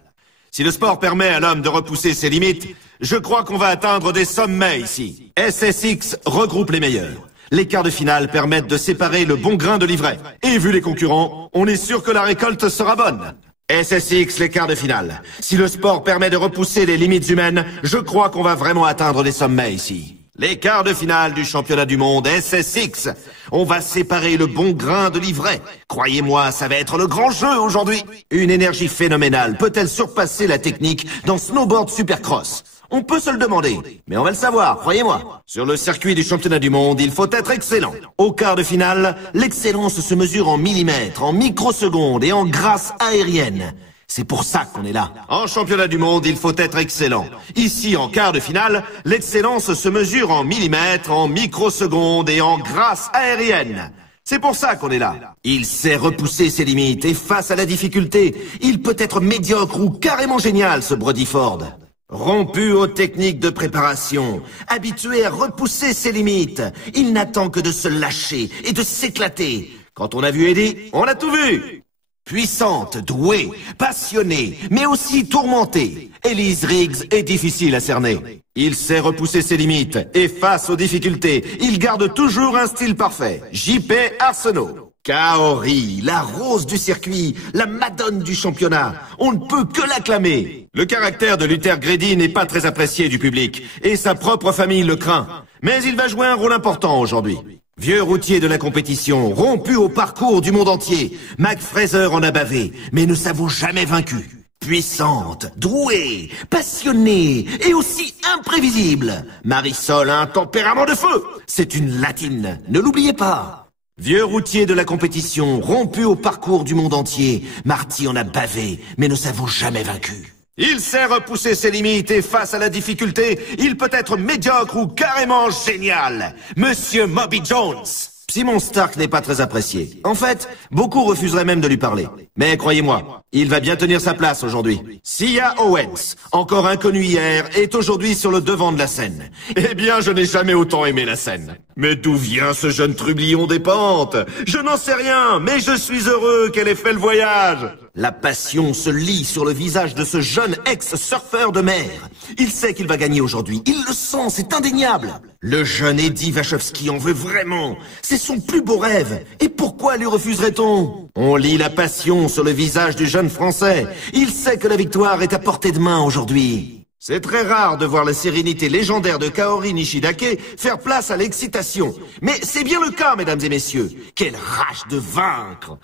Si le sport permet à l'homme de repousser ses limites, je crois qu'on va atteindre des sommets ici. SSX regroupe les meilleurs. Les quarts de finale permettent de séparer le bon grain de l'ivraie. Et vu les concurrents, on est sûr que la récolte sera bonne. SSX, les quarts de finale. Si le sport permet de repousser les limites humaines, je crois qu'on va vraiment atteindre des sommets ici. Les quarts de finale du championnat du monde SSX. On va séparer le bon grain de l'ivraie. Croyez-moi, ça va être le grand jeu aujourd'hui. Une énergie phénoménale peut-elle surpasser la technique dans snowboard supercross? On peut se le demander, mais on va le savoir, croyez-moi. Sur le circuit du championnat du monde, il faut être excellent. Au quart de finale, l'excellence se mesure en millimètres, en microsecondes et en grâce aérienne. C'est pour ça qu'on est là. En championnat du monde, il faut être excellent. Ici, en quart de finale, l'excellence se mesure en millimètres, en microsecondes et en grâce aérienne. C'est pour ça qu'on est là. Il sait repousser ses limites et face à la difficulté, il peut être médiocre ou carrément génial, ce Brody Ford. Rompu aux techniques de préparation, habitué à repousser ses limites, il n'attend que de se lâcher et de s'éclater. Quand on a vu Eddie, on a tout vu. Puissante, douée, passionnée, mais aussi tourmentée, Élise Riggs est difficile à cerner. Il sait repousser ses limites et face aux difficultés, il garde toujours un style parfait. JP Arsenault. Kaori, la rose du circuit, la madone du championnat. On ne peut que l'acclamer. Le caractère de Luther Grady n'est pas très apprécié du public, et sa propre famille le craint. Mais il va jouer un rôle important aujourd'hui. Vieux routier de la compétition, rompu au parcours du monde entier, Mac Fraser en a bavé, mais ne s'avoue jamais vaincu. Puissante, douée, passionnée et aussi imprévisible. Marisol a un tempérament de feu. C'est une latine, ne l'oubliez pas. Vieux routier de la compétition, rompu au parcours du monde entier, Marty en a bavé, mais ne s'avoue jamais vaincu. Il sait repousser ses limites et face à la difficulté, il peut être médiocre ou carrément génial. Monsieur Moby Jones. Simon Stark n'est pas très apprécié. En fait, beaucoup refuseraient même de lui parler. Mais croyez-moi, il va bien tenir sa place aujourd'hui. Sia Owens, encore inconnu hier, est aujourd'hui sur le devant de la scène. Eh bien, je n'ai jamais autant aimé la scène. Mais d'où vient ce jeune trublion des pentes? Je n'en sais rien, mais je suis heureux qu'elle ait fait le voyage. La passion se lit sur le visage de ce jeune ex-surfeur de mer. Il sait qu'il va gagner aujourd'hui, il le sent, c'est indéniable. Le jeune Eddie Wachowski en veut vraiment. C'est son plus beau rêve. Et pourquoi lui refuserait-on? On lit la passion sur le visage du jeune Français. Il sait que la victoire est à portée de main aujourd'hui. C'est très rare de voir la sérénité légendaire de Kaori Nishidake faire place à l'excitation. Mais c'est bien le cas, mesdames et messieurs. Quelle rage de vaincre!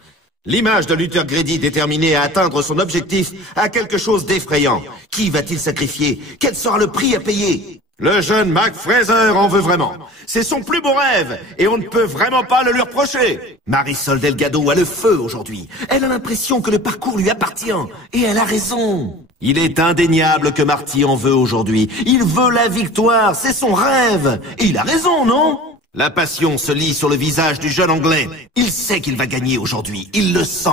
L'image de Luther Grady déterminé à atteindre son objectif a quelque chose d'effrayant. Qui va-t-il sacrifier? Quel sera le prix à payer? Le jeune Mac Fraser en veut vraiment. C'est son plus beau rêve, et on ne peut vraiment pas le lui reprocher. Marisol Delgado a le feu aujourd'hui. Elle a l'impression que le parcours lui appartient, et elle a raison. Il est indéniable que Marty en veut aujourd'hui. Il veut la victoire, c'est son rêve. Et il a raison, non? La passion se lit sur le visage du jeune Anglais. Il sait qu'il va gagner aujourd'hui, il le sent.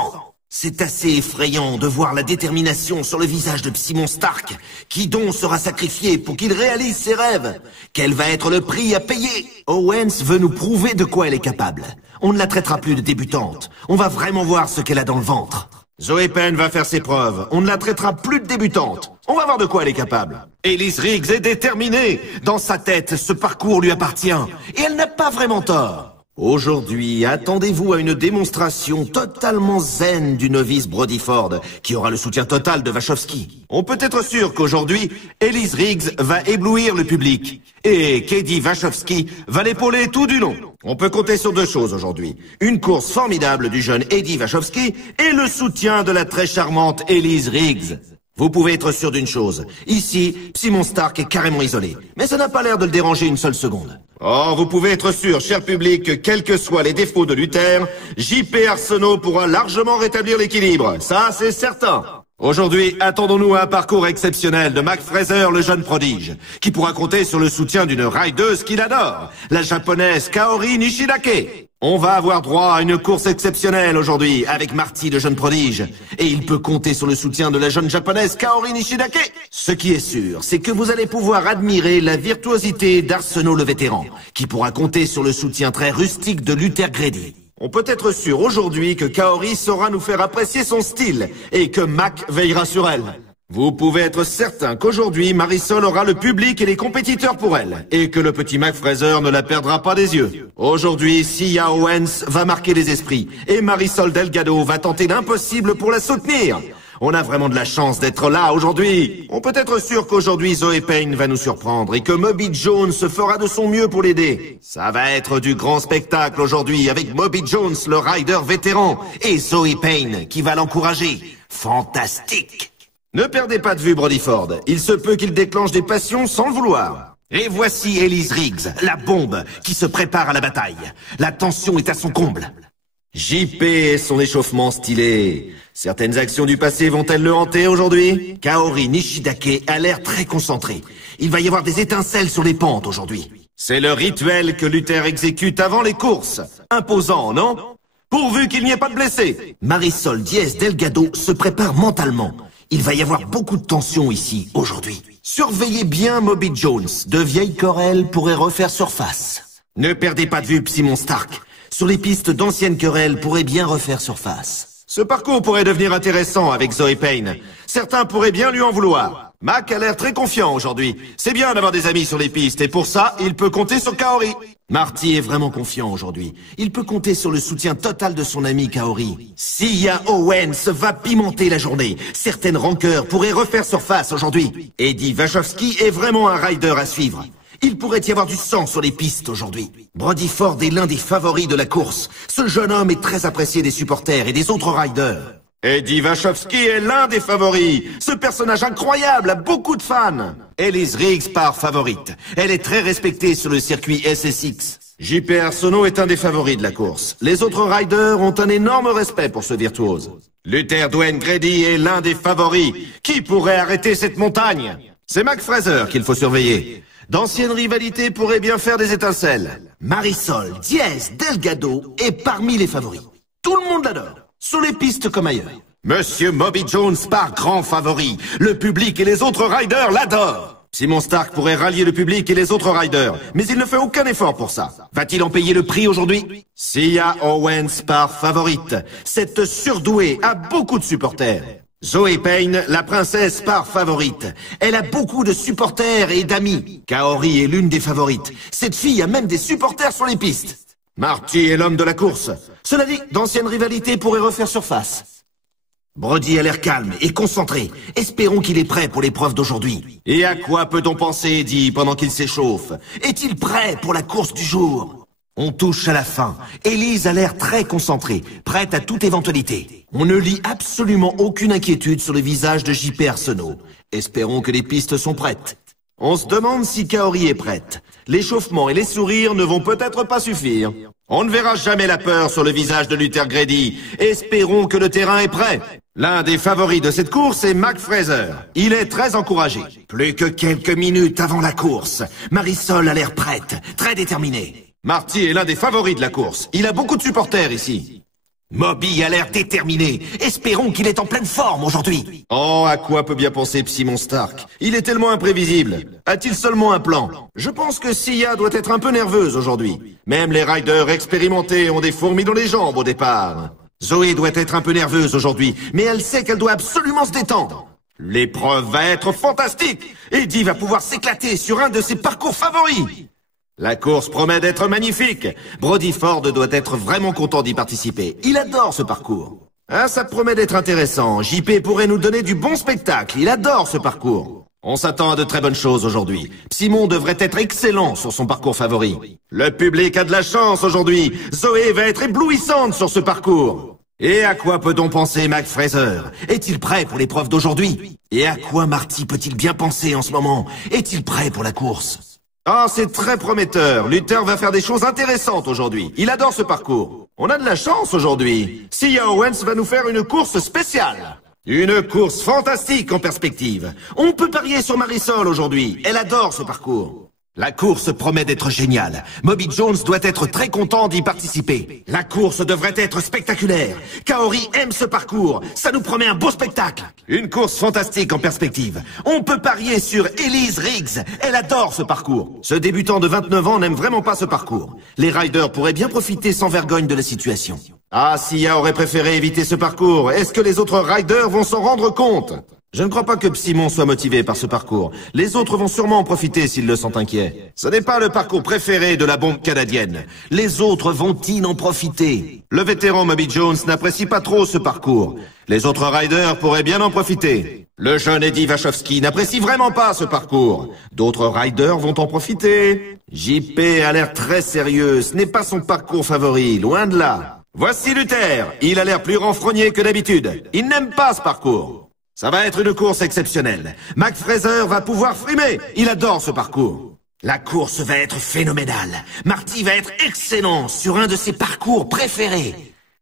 C'est assez effrayant de voir la détermination sur le visage de Simon Stark, qui donc sera sacrifié pour qu'il réalise ses rêves. Quel va être le prix à payer? Owens veut nous prouver de quoi elle est capable. On ne la traitera plus de débutante. On va vraiment voir ce qu'elle a dans le ventre. Zoe Payne va faire ses preuves. On ne la traitera plus de débutante. On va voir de quoi elle est capable. Elise Riggs est déterminée. Dans sa tête, ce parcours lui appartient. Et elle n'a pas vraiment tort. Aujourd'hui, attendez-vous à une démonstration totalement zen du novice Brody Ford, qui aura le soutien total de Wachowski. On peut être sûr qu'aujourd'hui, Elise Riggs va éblouir le public. Et Katie Wachowski va l'épauler tout du long. On peut compter sur deux choses aujourd'hui. Une course formidable du jeune Eddie Wachowski et le soutien de la très charmante Elise Riggs. Vous pouvez être sûr d'une chose. Ici, Simon Stark est carrément isolé. Mais ça n'a pas l'air de le déranger une seule seconde. Oh, vous pouvez être sûr, cher public, que quels que soient les défauts de Luther, JP Arsenault pourra largement rétablir l'équilibre. Ça, c'est certain. Aujourd'hui, attendons-nous à un parcours exceptionnel de Mac Fraser, le jeune prodige, qui pourra compter sur le soutien d'une rideuse qu'il adore, la japonaise Kaori Nishidake. On va avoir droit à une course exceptionnelle aujourd'hui avec Marty, le jeune prodige. Et il peut compter sur le soutien de la jeune japonaise Kaori Nishidake. Ce qui est sûr, c'est que vous allez pouvoir admirer la virtuosité d'Arsenault le vétéran, qui pourra compter sur le soutien très rustique de Luther Grady. On peut être sûr aujourd'hui que Kaori saura nous faire apprécier son style et que Mac veillera sur elle. Vous pouvez être certain qu'aujourd'hui, Marisol aura le public et les compétiteurs pour elle, et que le petit Mac Fraser ne la perdra pas des yeux. Aujourd'hui, Sia Owens va marquer les esprits, et Marisol Delgado va tenter l'impossible pour la soutenir. On a vraiment de la chance d'être là aujourd'hui. On peut être sûr qu'aujourd'hui Zoe Payne va nous surprendre et que Moby Jones se fera de son mieux pour l'aider. Ça va être du grand spectacle aujourd'hui avec Moby Jones, le rider vétéran, et Zoe Payne qui va l'encourager. Fantastique! Ne perdez pas de vue Brody Ford. Il se peut qu'il déclenche des passions sans le vouloir. Et voici Elise Riggs, la bombe, qui se prépare à la bataille. La tension est à son comble. JP et son échauffement stylé. Certaines actions du passé vont-elles le hanter aujourd'hui? Kaori Nishidake a l'air très concentré. Il va y avoir des étincelles sur les pentes aujourd'hui. C'est le rituel que Luther exécute avant les courses. Imposant, non? Pourvu qu'il n'y ait pas de blessés. Marisol Diaz Delgado se prépare mentalement. Il va y avoir beaucoup de tension ici, aujourd'hui. Surveillez bien Moby Jones. De vieilles querelles pourraient refaire surface. Ne perdez pas de vue Simon Stark. Sur les pistes d'anciennes querelles pourraient bien refaire surface. Ce parcours pourrait devenir intéressant avec Zoe Payne. Certains pourraient bien lui en vouloir. Mac a l'air très confiant aujourd'hui. C'est bien d'avoir des amis sur les pistes, et pour ça, il peut compter sur Kaori. Marty est vraiment confiant aujourd'hui. Il peut compter sur le soutien total de son ami Kaori. Sia Owens va pimenter la journée. Certaines rancœurs pourraient refaire surface aujourd'hui. Eddie Wachowski est vraiment un rider à suivre. Il pourrait y avoir du sang sur les pistes aujourd'hui. Brody Ford est l'un des favoris de la course. Ce jeune homme est très apprécié des supporters et des autres riders. Eddie Wachowski est l'un des favoris. Ce personnage incroyable a beaucoup de fans. Elise Riggs part favorite. Elle est très respectée sur le circuit SSX. JP Arsenault est un des favoris de la course. Les autres riders ont un énorme respect pour ce virtuose. Luther Dwayne Grady est l'un des favoris. Qui pourrait arrêter cette montagne? C'est Mac Fraser qu'il faut surveiller. D'anciennes rivalités pourraient bien faire des étincelles. Marisol Diaz Delgado est parmi les favoris. Tout le monde l'adore. Sur les pistes comme ailleurs. Monsieur Moby Jones part grand favori. Le public et les autres riders l'adorent. Simon Stark pourrait rallier le public et les autres riders, mais il ne fait aucun effort pour ça. Va-t-il en payer le prix aujourd'hui? Sia Owens part favorite. Cette surdouée a beaucoup de supporters. Zoe Payne, la princesse, part favorite. Elle a beaucoup de supporters et d'amis. Kaori est l'une des favorites. Cette fille a même des supporters sur les pistes. Marty est l'homme de la course. Cela dit, d'anciennes rivalités pourraient refaire surface. Brody a l'air calme et concentré. Espérons qu'il est prêt pour l'épreuve d'aujourd'hui. Et à quoi peut-on penser, Eddie, pendant qu'il s'échauffe? Est-il prêt pour la course du jour? On touche à la fin. Elise a l'air très concentrée, prête à toute éventualité. On ne lit absolument aucune inquiétude sur le visage de JP Arsenault. Espérons que les pistes sont prêtes. On se demande si Kaori est prête. L'échauffement et les sourires ne vont peut-être pas suffire. On ne verra jamais la peur sur le visage de Luther Grady. Espérons que le terrain est prêt. L'un des favoris de cette course est Mac Fraser. Il est très encouragé. Plus que quelques minutes avant la course, Marisol a l'air prête, très déterminée. Marty est l'un des favoris de la course. Il a beaucoup de supporters ici. Moby a l'air déterminé. Espérons qu'il est en pleine forme aujourd'hui. Oh, à quoi peut bien penser Psimon Stark? Il est tellement imprévisible. A-t-il seulement un plan? Je pense que Sia doit être un peu nerveuse aujourd'hui. Même les riders expérimentés ont des fourmis dans les jambes au départ. Zoé doit être un peu nerveuse aujourd'hui, mais elle sait qu'elle doit absolument se détendre. L'épreuve va être fantastique. Eddie va pouvoir s'éclater sur un de ses parcours favoris. La course promet d'être magnifique. Brody Ford doit être vraiment content d'y participer. Il adore ce parcours. Ah, ça promet d'être intéressant. JP pourrait nous donner du bon spectacle. Il adore ce parcours. On s'attend à de très bonnes choses aujourd'hui. Psimon devrait être excellent sur son parcours favori. Le public a de la chance aujourd'hui. Zoé va être éblouissante sur ce parcours. Et à quoi peut-on penser Mac Fraser? Est-il prêt pour l'épreuve d'aujourd'hui? Et à quoi Marty peut-il bien penser en ce moment? Est-il prêt pour la course? Ah, c'est très prometteur. Luther va faire des choses intéressantes aujourd'hui. Il adore ce parcours. On a de la chance aujourd'hui. Sia Owens va nous faire une course spéciale. Une course fantastique en perspective. On peut parier sur Marisol aujourd'hui. Elle adore ce parcours. La course promet d'être géniale. Moby Jones doit être très content d'y participer. La course devrait être spectaculaire. Kaori aime ce parcours. Ça nous promet un beau spectacle. Une course fantastique en perspective. On peut parier sur Elise Riggs. Elle adore ce parcours. Ce débutant de 29 ans n'aime vraiment pas ce parcours. Les riders pourraient bien profiter sans vergogne de la situation. Ah, Sia aurait préféré éviter ce parcours. Est-ce que les autres riders vont s'en rendre compte? Je ne crois pas que Psimon soit motivé par ce parcours. Les autres vont sûrement en profiter s'ils le sont inquiets. Ce n'est pas le parcours préféré de la bombe canadienne. Les autres vont-ils en profiter? Le vétéran Moby Jones n'apprécie pas trop ce parcours. Les autres riders pourraient bien en profiter. Le jeune Eddie Wachowski n'apprécie vraiment pas ce parcours. D'autres riders vont en profiter. JP a l'air très sérieux. Ce n'est pas son parcours favori, loin de là. Voici Luther. Il a l'air plus renfrogné que d'habitude. Il n'aime pas ce parcours. Ça va être une course exceptionnelle. Mac Fraser va pouvoir frimer. Il adore ce parcours. La course va être phénoménale. Marty va être excellent sur un de ses parcours préférés.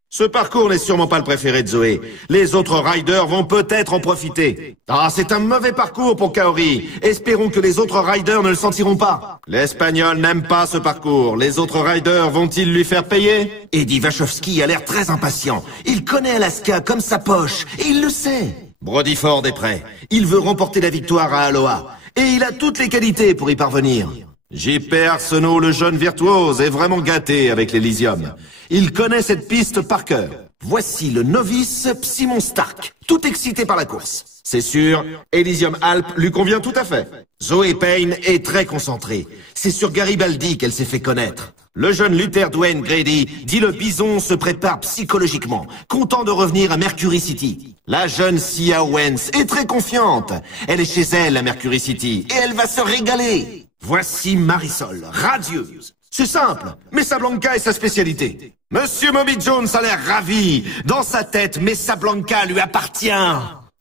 Ce parcours n'est sûrement pas le préféré de Zoé. Les autres riders vont peut-être en profiter. Ah, c'est un mauvais parcours pour Kaori. Espérons que les autres riders ne le sentiront pas. L'Espagnol n'aime pas ce parcours. Les autres riders vont-ils lui faire payer? Eddie Wachowski a l'air très impatient. Il connaît Alaska comme sa poche, et il le sait. Brody Ford est prêt. Il veut remporter la victoire à Aloha. Et il a toutes les qualités pour y parvenir. JP Arsenault, le jeune virtuose, est vraiment gâté avec l'Elysium. Il connaît cette piste par cœur. Voici le novice Psimon Stark, tout excité par la course. C'est sûr, Elysium Alpes lui convient tout à fait. Zoé Payne est très concentrée. C'est sur Garibaldi qu'elle s'est fait connaître. Le jeune Luther Dwayne Grady dit le bison se prépare psychologiquement, content de revenir à Mercury City. La jeune Sia Owens est très confiante. Elle est chez elle à Mercury City et elle va se régaler. Voici Marisol, radieuse. C'est simple, Mesa Blanca est sa spécialité. Monsieur Moby Jones a l'air ravi. Dans sa tête, Mesa Blanca lui appartient.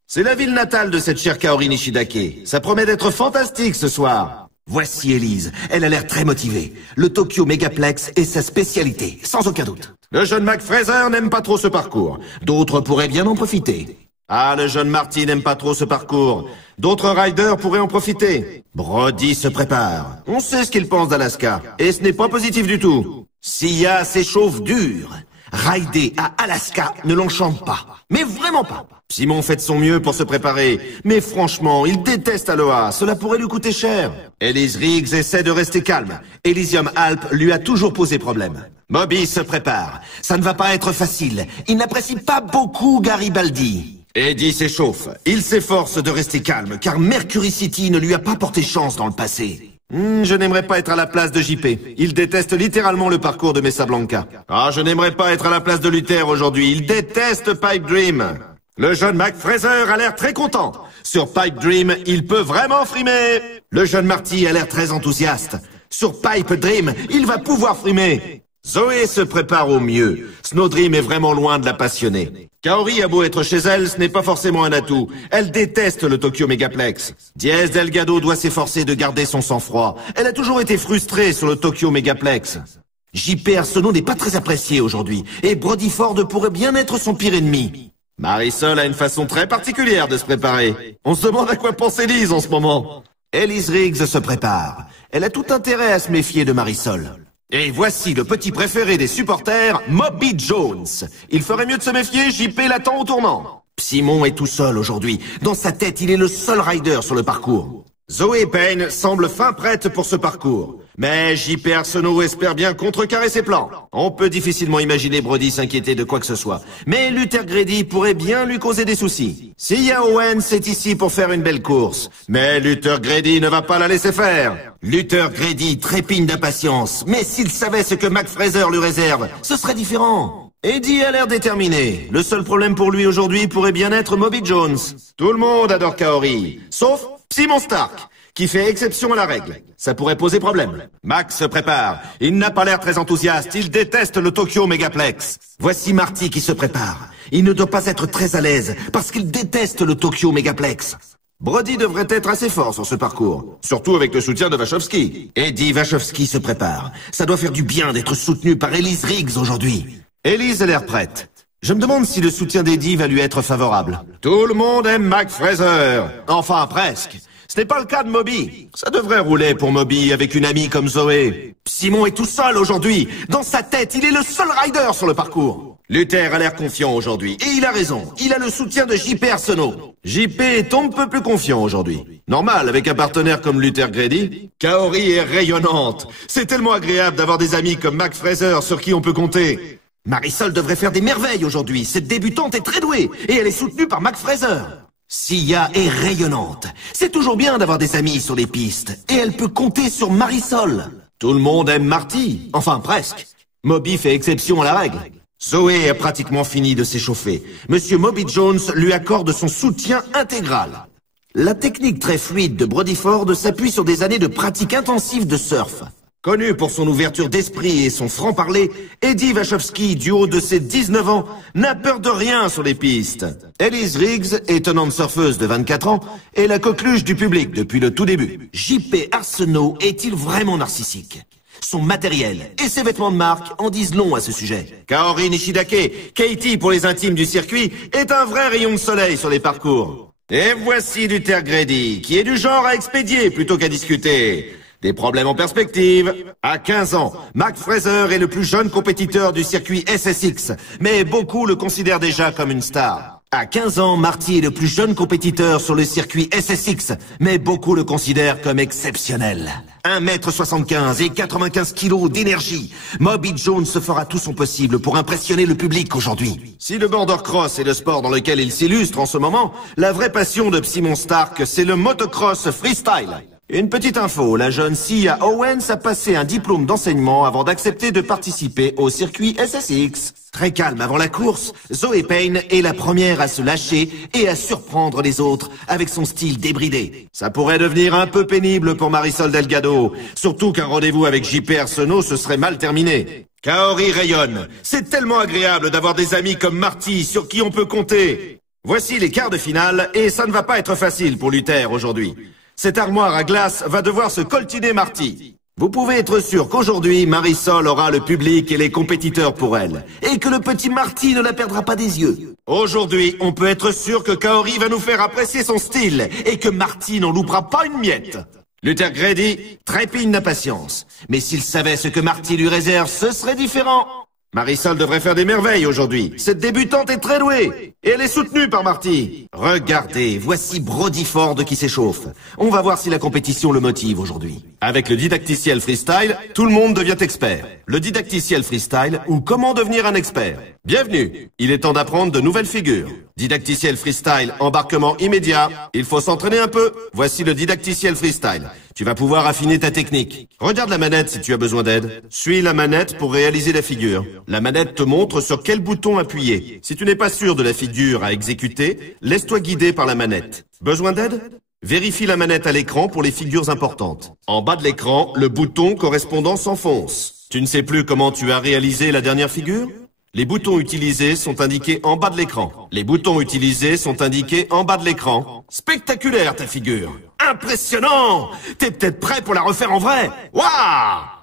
C'est la ville natale de cette chère Kaori Nishidake. Ça promet d'être fantastique ce soir. Voici Elise. Elle a l'air très motivée. Le Tokyo Megaplex est sa spécialité, sans aucun doute. Le jeune Mac Fraser n'aime pas trop ce parcours. D'autres pourraient bien en profiter. Ah, le jeune Marty n'aime pas trop ce parcours. D'autres riders pourraient en profiter. Brody se prépare. On sait ce qu'il pense d'Alaska. Et ce n'est pas positif du tout. Sia s'échauffe dur. Rider à Alaska ne l'enchante pas. Mais vraiment pas. Psimon fait de son mieux pour se préparer. Mais franchement, il déteste Aloha. Cela pourrait lui coûter cher. Elise Riggs essaie de rester calme. Elysium Alpes lui a toujours posé problème. Moby se prépare. Ça ne va pas être facile. Il n'apprécie pas beaucoup Garibaldi. Eddie s'échauffe. Il s'efforce de rester calme, car Mercury City ne lui a pas porté chance dans le passé. Je n'aimerais pas être à la place de JP. Il déteste littéralement le parcours de Mesa Blanca. Ah, je n'aimerais pas être à la place de Luther aujourd'hui. Il déteste Pipe Dream. Le jeune Mac Fraser a l'air très content. Sur Pipe Dream, il peut vraiment frimer. Le jeune Marty a l'air très enthousiaste. Sur Pipe Dream, il va pouvoir frimer. Zoé se prépare au mieux. Snowdream est vraiment loin de la passionner. Kaori a beau être chez elle, ce n'est pas forcément un atout. Elle déteste le Tokyo Megaplex. Diez Delgado doit s'efforcer de garder son sang-froid. Elle a toujours été frustrée sur le Tokyo Megaplex. JP Arsenault n'est pas très apprécié aujourd'hui, et Brody Ford pourrait bien être son pire ennemi. Marisol a une façon très particulière de se préparer. On se demande à quoi pense Elise en ce moment. Elise Riggs se prépare. Elle a tout intérêt à se méfier de Marisol. Et voici le petit préféré des supporters, Moby Jones. Il ferait mieux de se méfier, JP l'attend au tournant. Simon est tout seul aujourd'hui. Dans sa tête, il est le seul rider sur le parcours. Zoé Payne semble fin prête pour ce parcours. Mais JP Arsenault espère bien contrecarrer ses plans. On peut difficilement imaginer Brody s'inquiéter de quoi que ce soit. Mais Luther Grady pourrait bien lui causer des soucis. Sia Owens est ici pour faire une belle course. Mais Luther Grady ne va pas la laisser faire. Luther Grady trépigne d'impatience. Mais s'il savait ce que Mac Fraser lui réserve, ce serait différent. Eddie a l'air déterminé. Le seul problème pour lui aujourd'hui pourrait bien être Moby Jones. Tout le monde adore Kaori, sauf Simon Stark, qui fait exception à la règle. Ça pourrait poser problème. Max se prépare. Il n'a pas l'air très enthousiaste. Il déteste le Tokyo Megaplex. Voici Marty qui se prépare. Il ne doit pas être très à l'aise, parce qu'il déteste le Tokyo Megaplex. Brody devrait être assez fort sur ce parcours. Surtout avec le soutien de Wachowski. Eddie Wachowski se prépare. Ça doit faire du bien d'être soutenu par Elise Riggs aujourd'hui. Elise a l'air prête. Je me demande si le soutien d'Eddie va lui être favorable. Tout le monde aime Mac Fraser. Enfin, presque. Ce n'est pas le cas de Moby. Ça devrait rouler pour Moby avec une amie comme Zoé. Simon est tout seul aujourd'hui. Dans sa tête, il est le seul rider sur le parcours. Luther a l'air confiant aujourd'hui. Et il a raison. Il a le soutien de JP Arsenault. JP est un peu plus confiant aujourd'hui. Normal, avec un partenaire comme Luther Grady. Kaori est rayonnante. C'est tellement agréable d'avoir des amis comme Mac Fraser sur qui on peut compter. Marisol devrait faire des merveilles aujourd'hui. Cette débutante est très douée. Et elle est soutenue par Mac Fraser. Sia est rayonnante. C'est toujours bien d'avoir des amis sur les pistes. Et elle peut compter sur Marisol. Tout le monde aime Marty. Enfin, presque. Moby fait exception à la règle. Zoé a pratiquement fini de s'échauffer. Monsieur Moby Jones lui accorde son soutien intégral. La technique très fluide de Brody Ford s'appuie sur des années de pratique intensive de surf. Connu pour son ouverture d'esprit et son franc-parler, Eddie Wachowski, du haut de ses 19 ans, n'a peur de rien sur les pistes. Elise Riggs, étonnante surfeuse de 24 ans, est la coqueluche du public depuis le tout début. JP Arsenault est-il vraiment narcissique? Son matériel et ses vêtements de marque en disent long à ce sujet. Kaori Nishidake, Katie pour les intimes du circuit, est un vrai rayon de soleil sur les parcours. Et voici Luther Grady, qui est du genre à expédier plutôt qu'à discuter. Des problèmes en perspective. À 15 ans, Mac Fraser est le plus jeune compétiteur du circuit SSX, mais beaucoup le considèrent déjà comme une star. À 15 ans, Marty est le plus jeune compétiteur sur le circuit SSX, mais beaucoup le considèrent comme exceptionnel. 1m75 et 95 kg d'énergie. Moby Jones fera tout son possible pour impressionner le public aujourd'hui. Si le border cross est le sport dans lequel il s'illustre en ce moment, la vraie passion de Simon Stark, c'est le motocross freestyle. Une petite info, la jeune Sia Owens a passé un diplôme d'enseignement avant d'accepter de participer au circuit SSX. Très calme avant la course, Zoé Payne est la première à se lâcher et à surprendre les autres avec son style débridé. Ça pourrait devenir un peu pénible pour Marisol Delgado, surtout qu'un rendez-vous avec JP Arsenault se serait mal terminé. Kaori rayonne. C'est tellement agréable d'avoir des amis comme Marty sur qui on peut compter. Voici les quarts de finale et ça ne va pas être facile pour Luther aujourd'hui. Cette armoire à glace va devoir se coltiner Marty. Vous pouvez être sûr qu'aujourd'hui, Marisol aura le public et les compétiteurs pour elle. Et que le petit Marty ne la perdra pas des yeux. Aujourd'hui, on peut être sûr que Kaori va nous faire apprécier son style. Et que Marty n'en loupera pas une miette. Luther Grady trépigne d'impatience. Mais s'il savait ce que Marty lui réserve, ce serait différent. Marisol devrait faire des merveilles aujourd'hui. Cette débutante est très douée. Et elle est soutenue par Marty. Regardez, voici Brody Ford qui s'échauffe. On va voir si la compétition le motive aujourd'hui. Avec le didacticiel freestyle, tout le monde devient expert. Le didacticiel freestyle ou comment devenir un expert. Bienvenue. Il est temps d'apprendre de nouvelles figures. Didacticiel freestyle, embarquement immédiat. Il faut s'entraîner un peu. Voici le didacticiel freestyle. Tu vas pouvoir affiner ta technique. Regarde la manette si tu as besoin d'aide. Suis la manette pour réaliser la figure. La manette te montre sur quel bouton appuyer. Si tu n'es pas sûr de la figure à exécuter, laisse-toi guider par la manette. Besoin d'aide? Vérifie la manette à l'écran pour les figures importantes. En bas de l'écran, le bouton correspondant s'enfonce. Tu ne sais plus comment tu as réalisé la dernière figure? Les boutons utilisés sont indiqués en bas de l'écran. Les boutons utilisés sont indiqués en bas de l'écran. Spectaculaire ta figure. Impressionnant! T'es peut-être prêt pour la refaire en vrai? Waouh!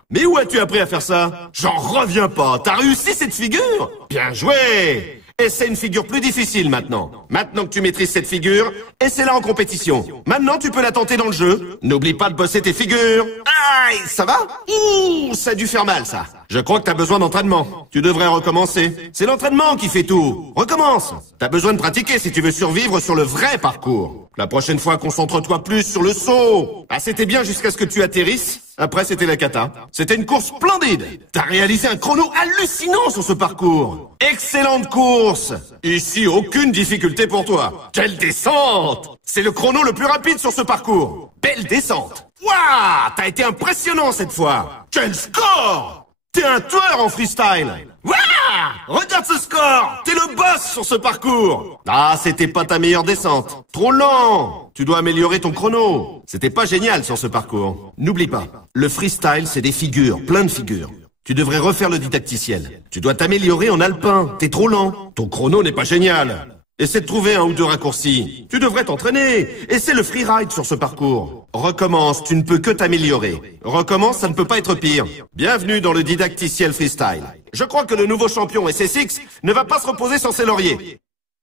Mais où as-tu appris à faire ça? J'en reviens pas. T'as réussi cette figure? Bien joué! Essaie une figure plus difficile maintenant. Maintenant que tu maîtrises cette figure, essaie-la en compétition. Maintenant, tu peux la tenter dans le jeu. N'oublie pas de bosser tes figures. Aïe, ça va? Ouh, ça a dû faire mal, ça. Je crois que t'as besoin d'entraînement. Tu devrais recommencer. C'est l'entraînement qui fait tout. Recommence. T'as besoin de pratiquer si tu veux survivre sur le vrai parcours. La prochaine fois, concentre-toi plus sur le saut. Ah, c'était bien jusqu'à ce que tu atterrisses. Après, c'était la cata. C'était une course splendide. T'as réalisé un chrono hallucinant sur ce parcours. Excellente course. Ici, aucune difficulté pour toi. Quelle descente! C'est le chrono le plus rapide sur ce parcours. Belle descente. Waouh! T'as été impressionnant cette fois. Quel score! T'es un tueur en freestyle. Waouh! Regarde ce score! T'es le boss sur ce parcours. Ah, c'était pas ta meilleure descente. Trop lent. Tu dois améliorer ton chrono. C'était pas génial sur ce parcours. N'oublie pas, le freestyle, c'est des figures, plein de figures. Tu devrais refaire le didacticiel. Tu dois t'améliorer en alpin. T'es trop lent. Ton chrono n'est pas génial. Essaie de trouver un ou deux raccourcis. Tu devrais t'entraîner. Essaie le freeride sur ce parcours. Recommence, tu ne peux que t'améliorer. Recommence, ça ne peut pas être pire. Bienvenue dans le didacticiel freestyle. Je crois que le nouveau champion SSX ne va pas se reposer sur ses lauriers.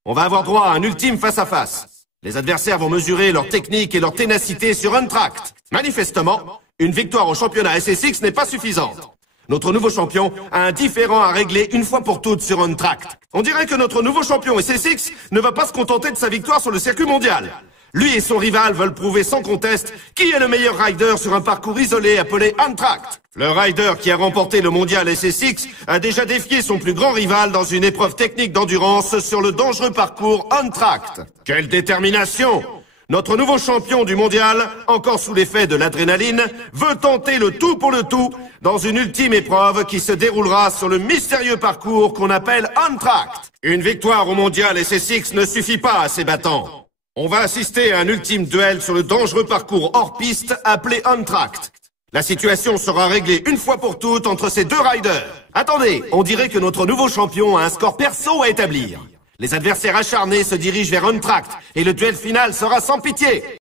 On va avoir droit à un ultime face-à-face. Les adversaires vont mesurer leur technique et leur ténacité sur Untracked. Manifestement, une victoire au championnat SSX n'est pas suffisante. Notre nouveau champion a un différend à régler une fois pour toutes sur Untracked. On dirait que notre nouveau champion SSX ne va pas se contenter de sa victoire sur le circuit mondial. Lui et son rival veulent prouver sans conteste qui est le meilleur rider sur un parcours isolé appelé Untracked. Le rider qui a remporté le mondial SSX a déjà défié son plus grand rival dans une épreuve technique d'endurance sur le dangereux parcours Untracked. Quelle détermination! Notre nouveau champion du mondial, encore sous l'effet de l'adrénaline, veut tenter le tout pour le tout dans une ultime épreuve qui se déroulera sur le mystérieux parcours qu'on appelle Untracked. Une victoire au mondial SSX ne suffit pas à ces battants. On va assister à un ultime duel sur le dangereux parcours hors piste appelé Untracked. La situation sera réglée une fois pour toutes entre ces deux riders. Attendez, on dirait que notre nouveau champion a un score perso à établir. Les adversaires acharnés se dirigent vers Untracked et le duel final sera sans pitié.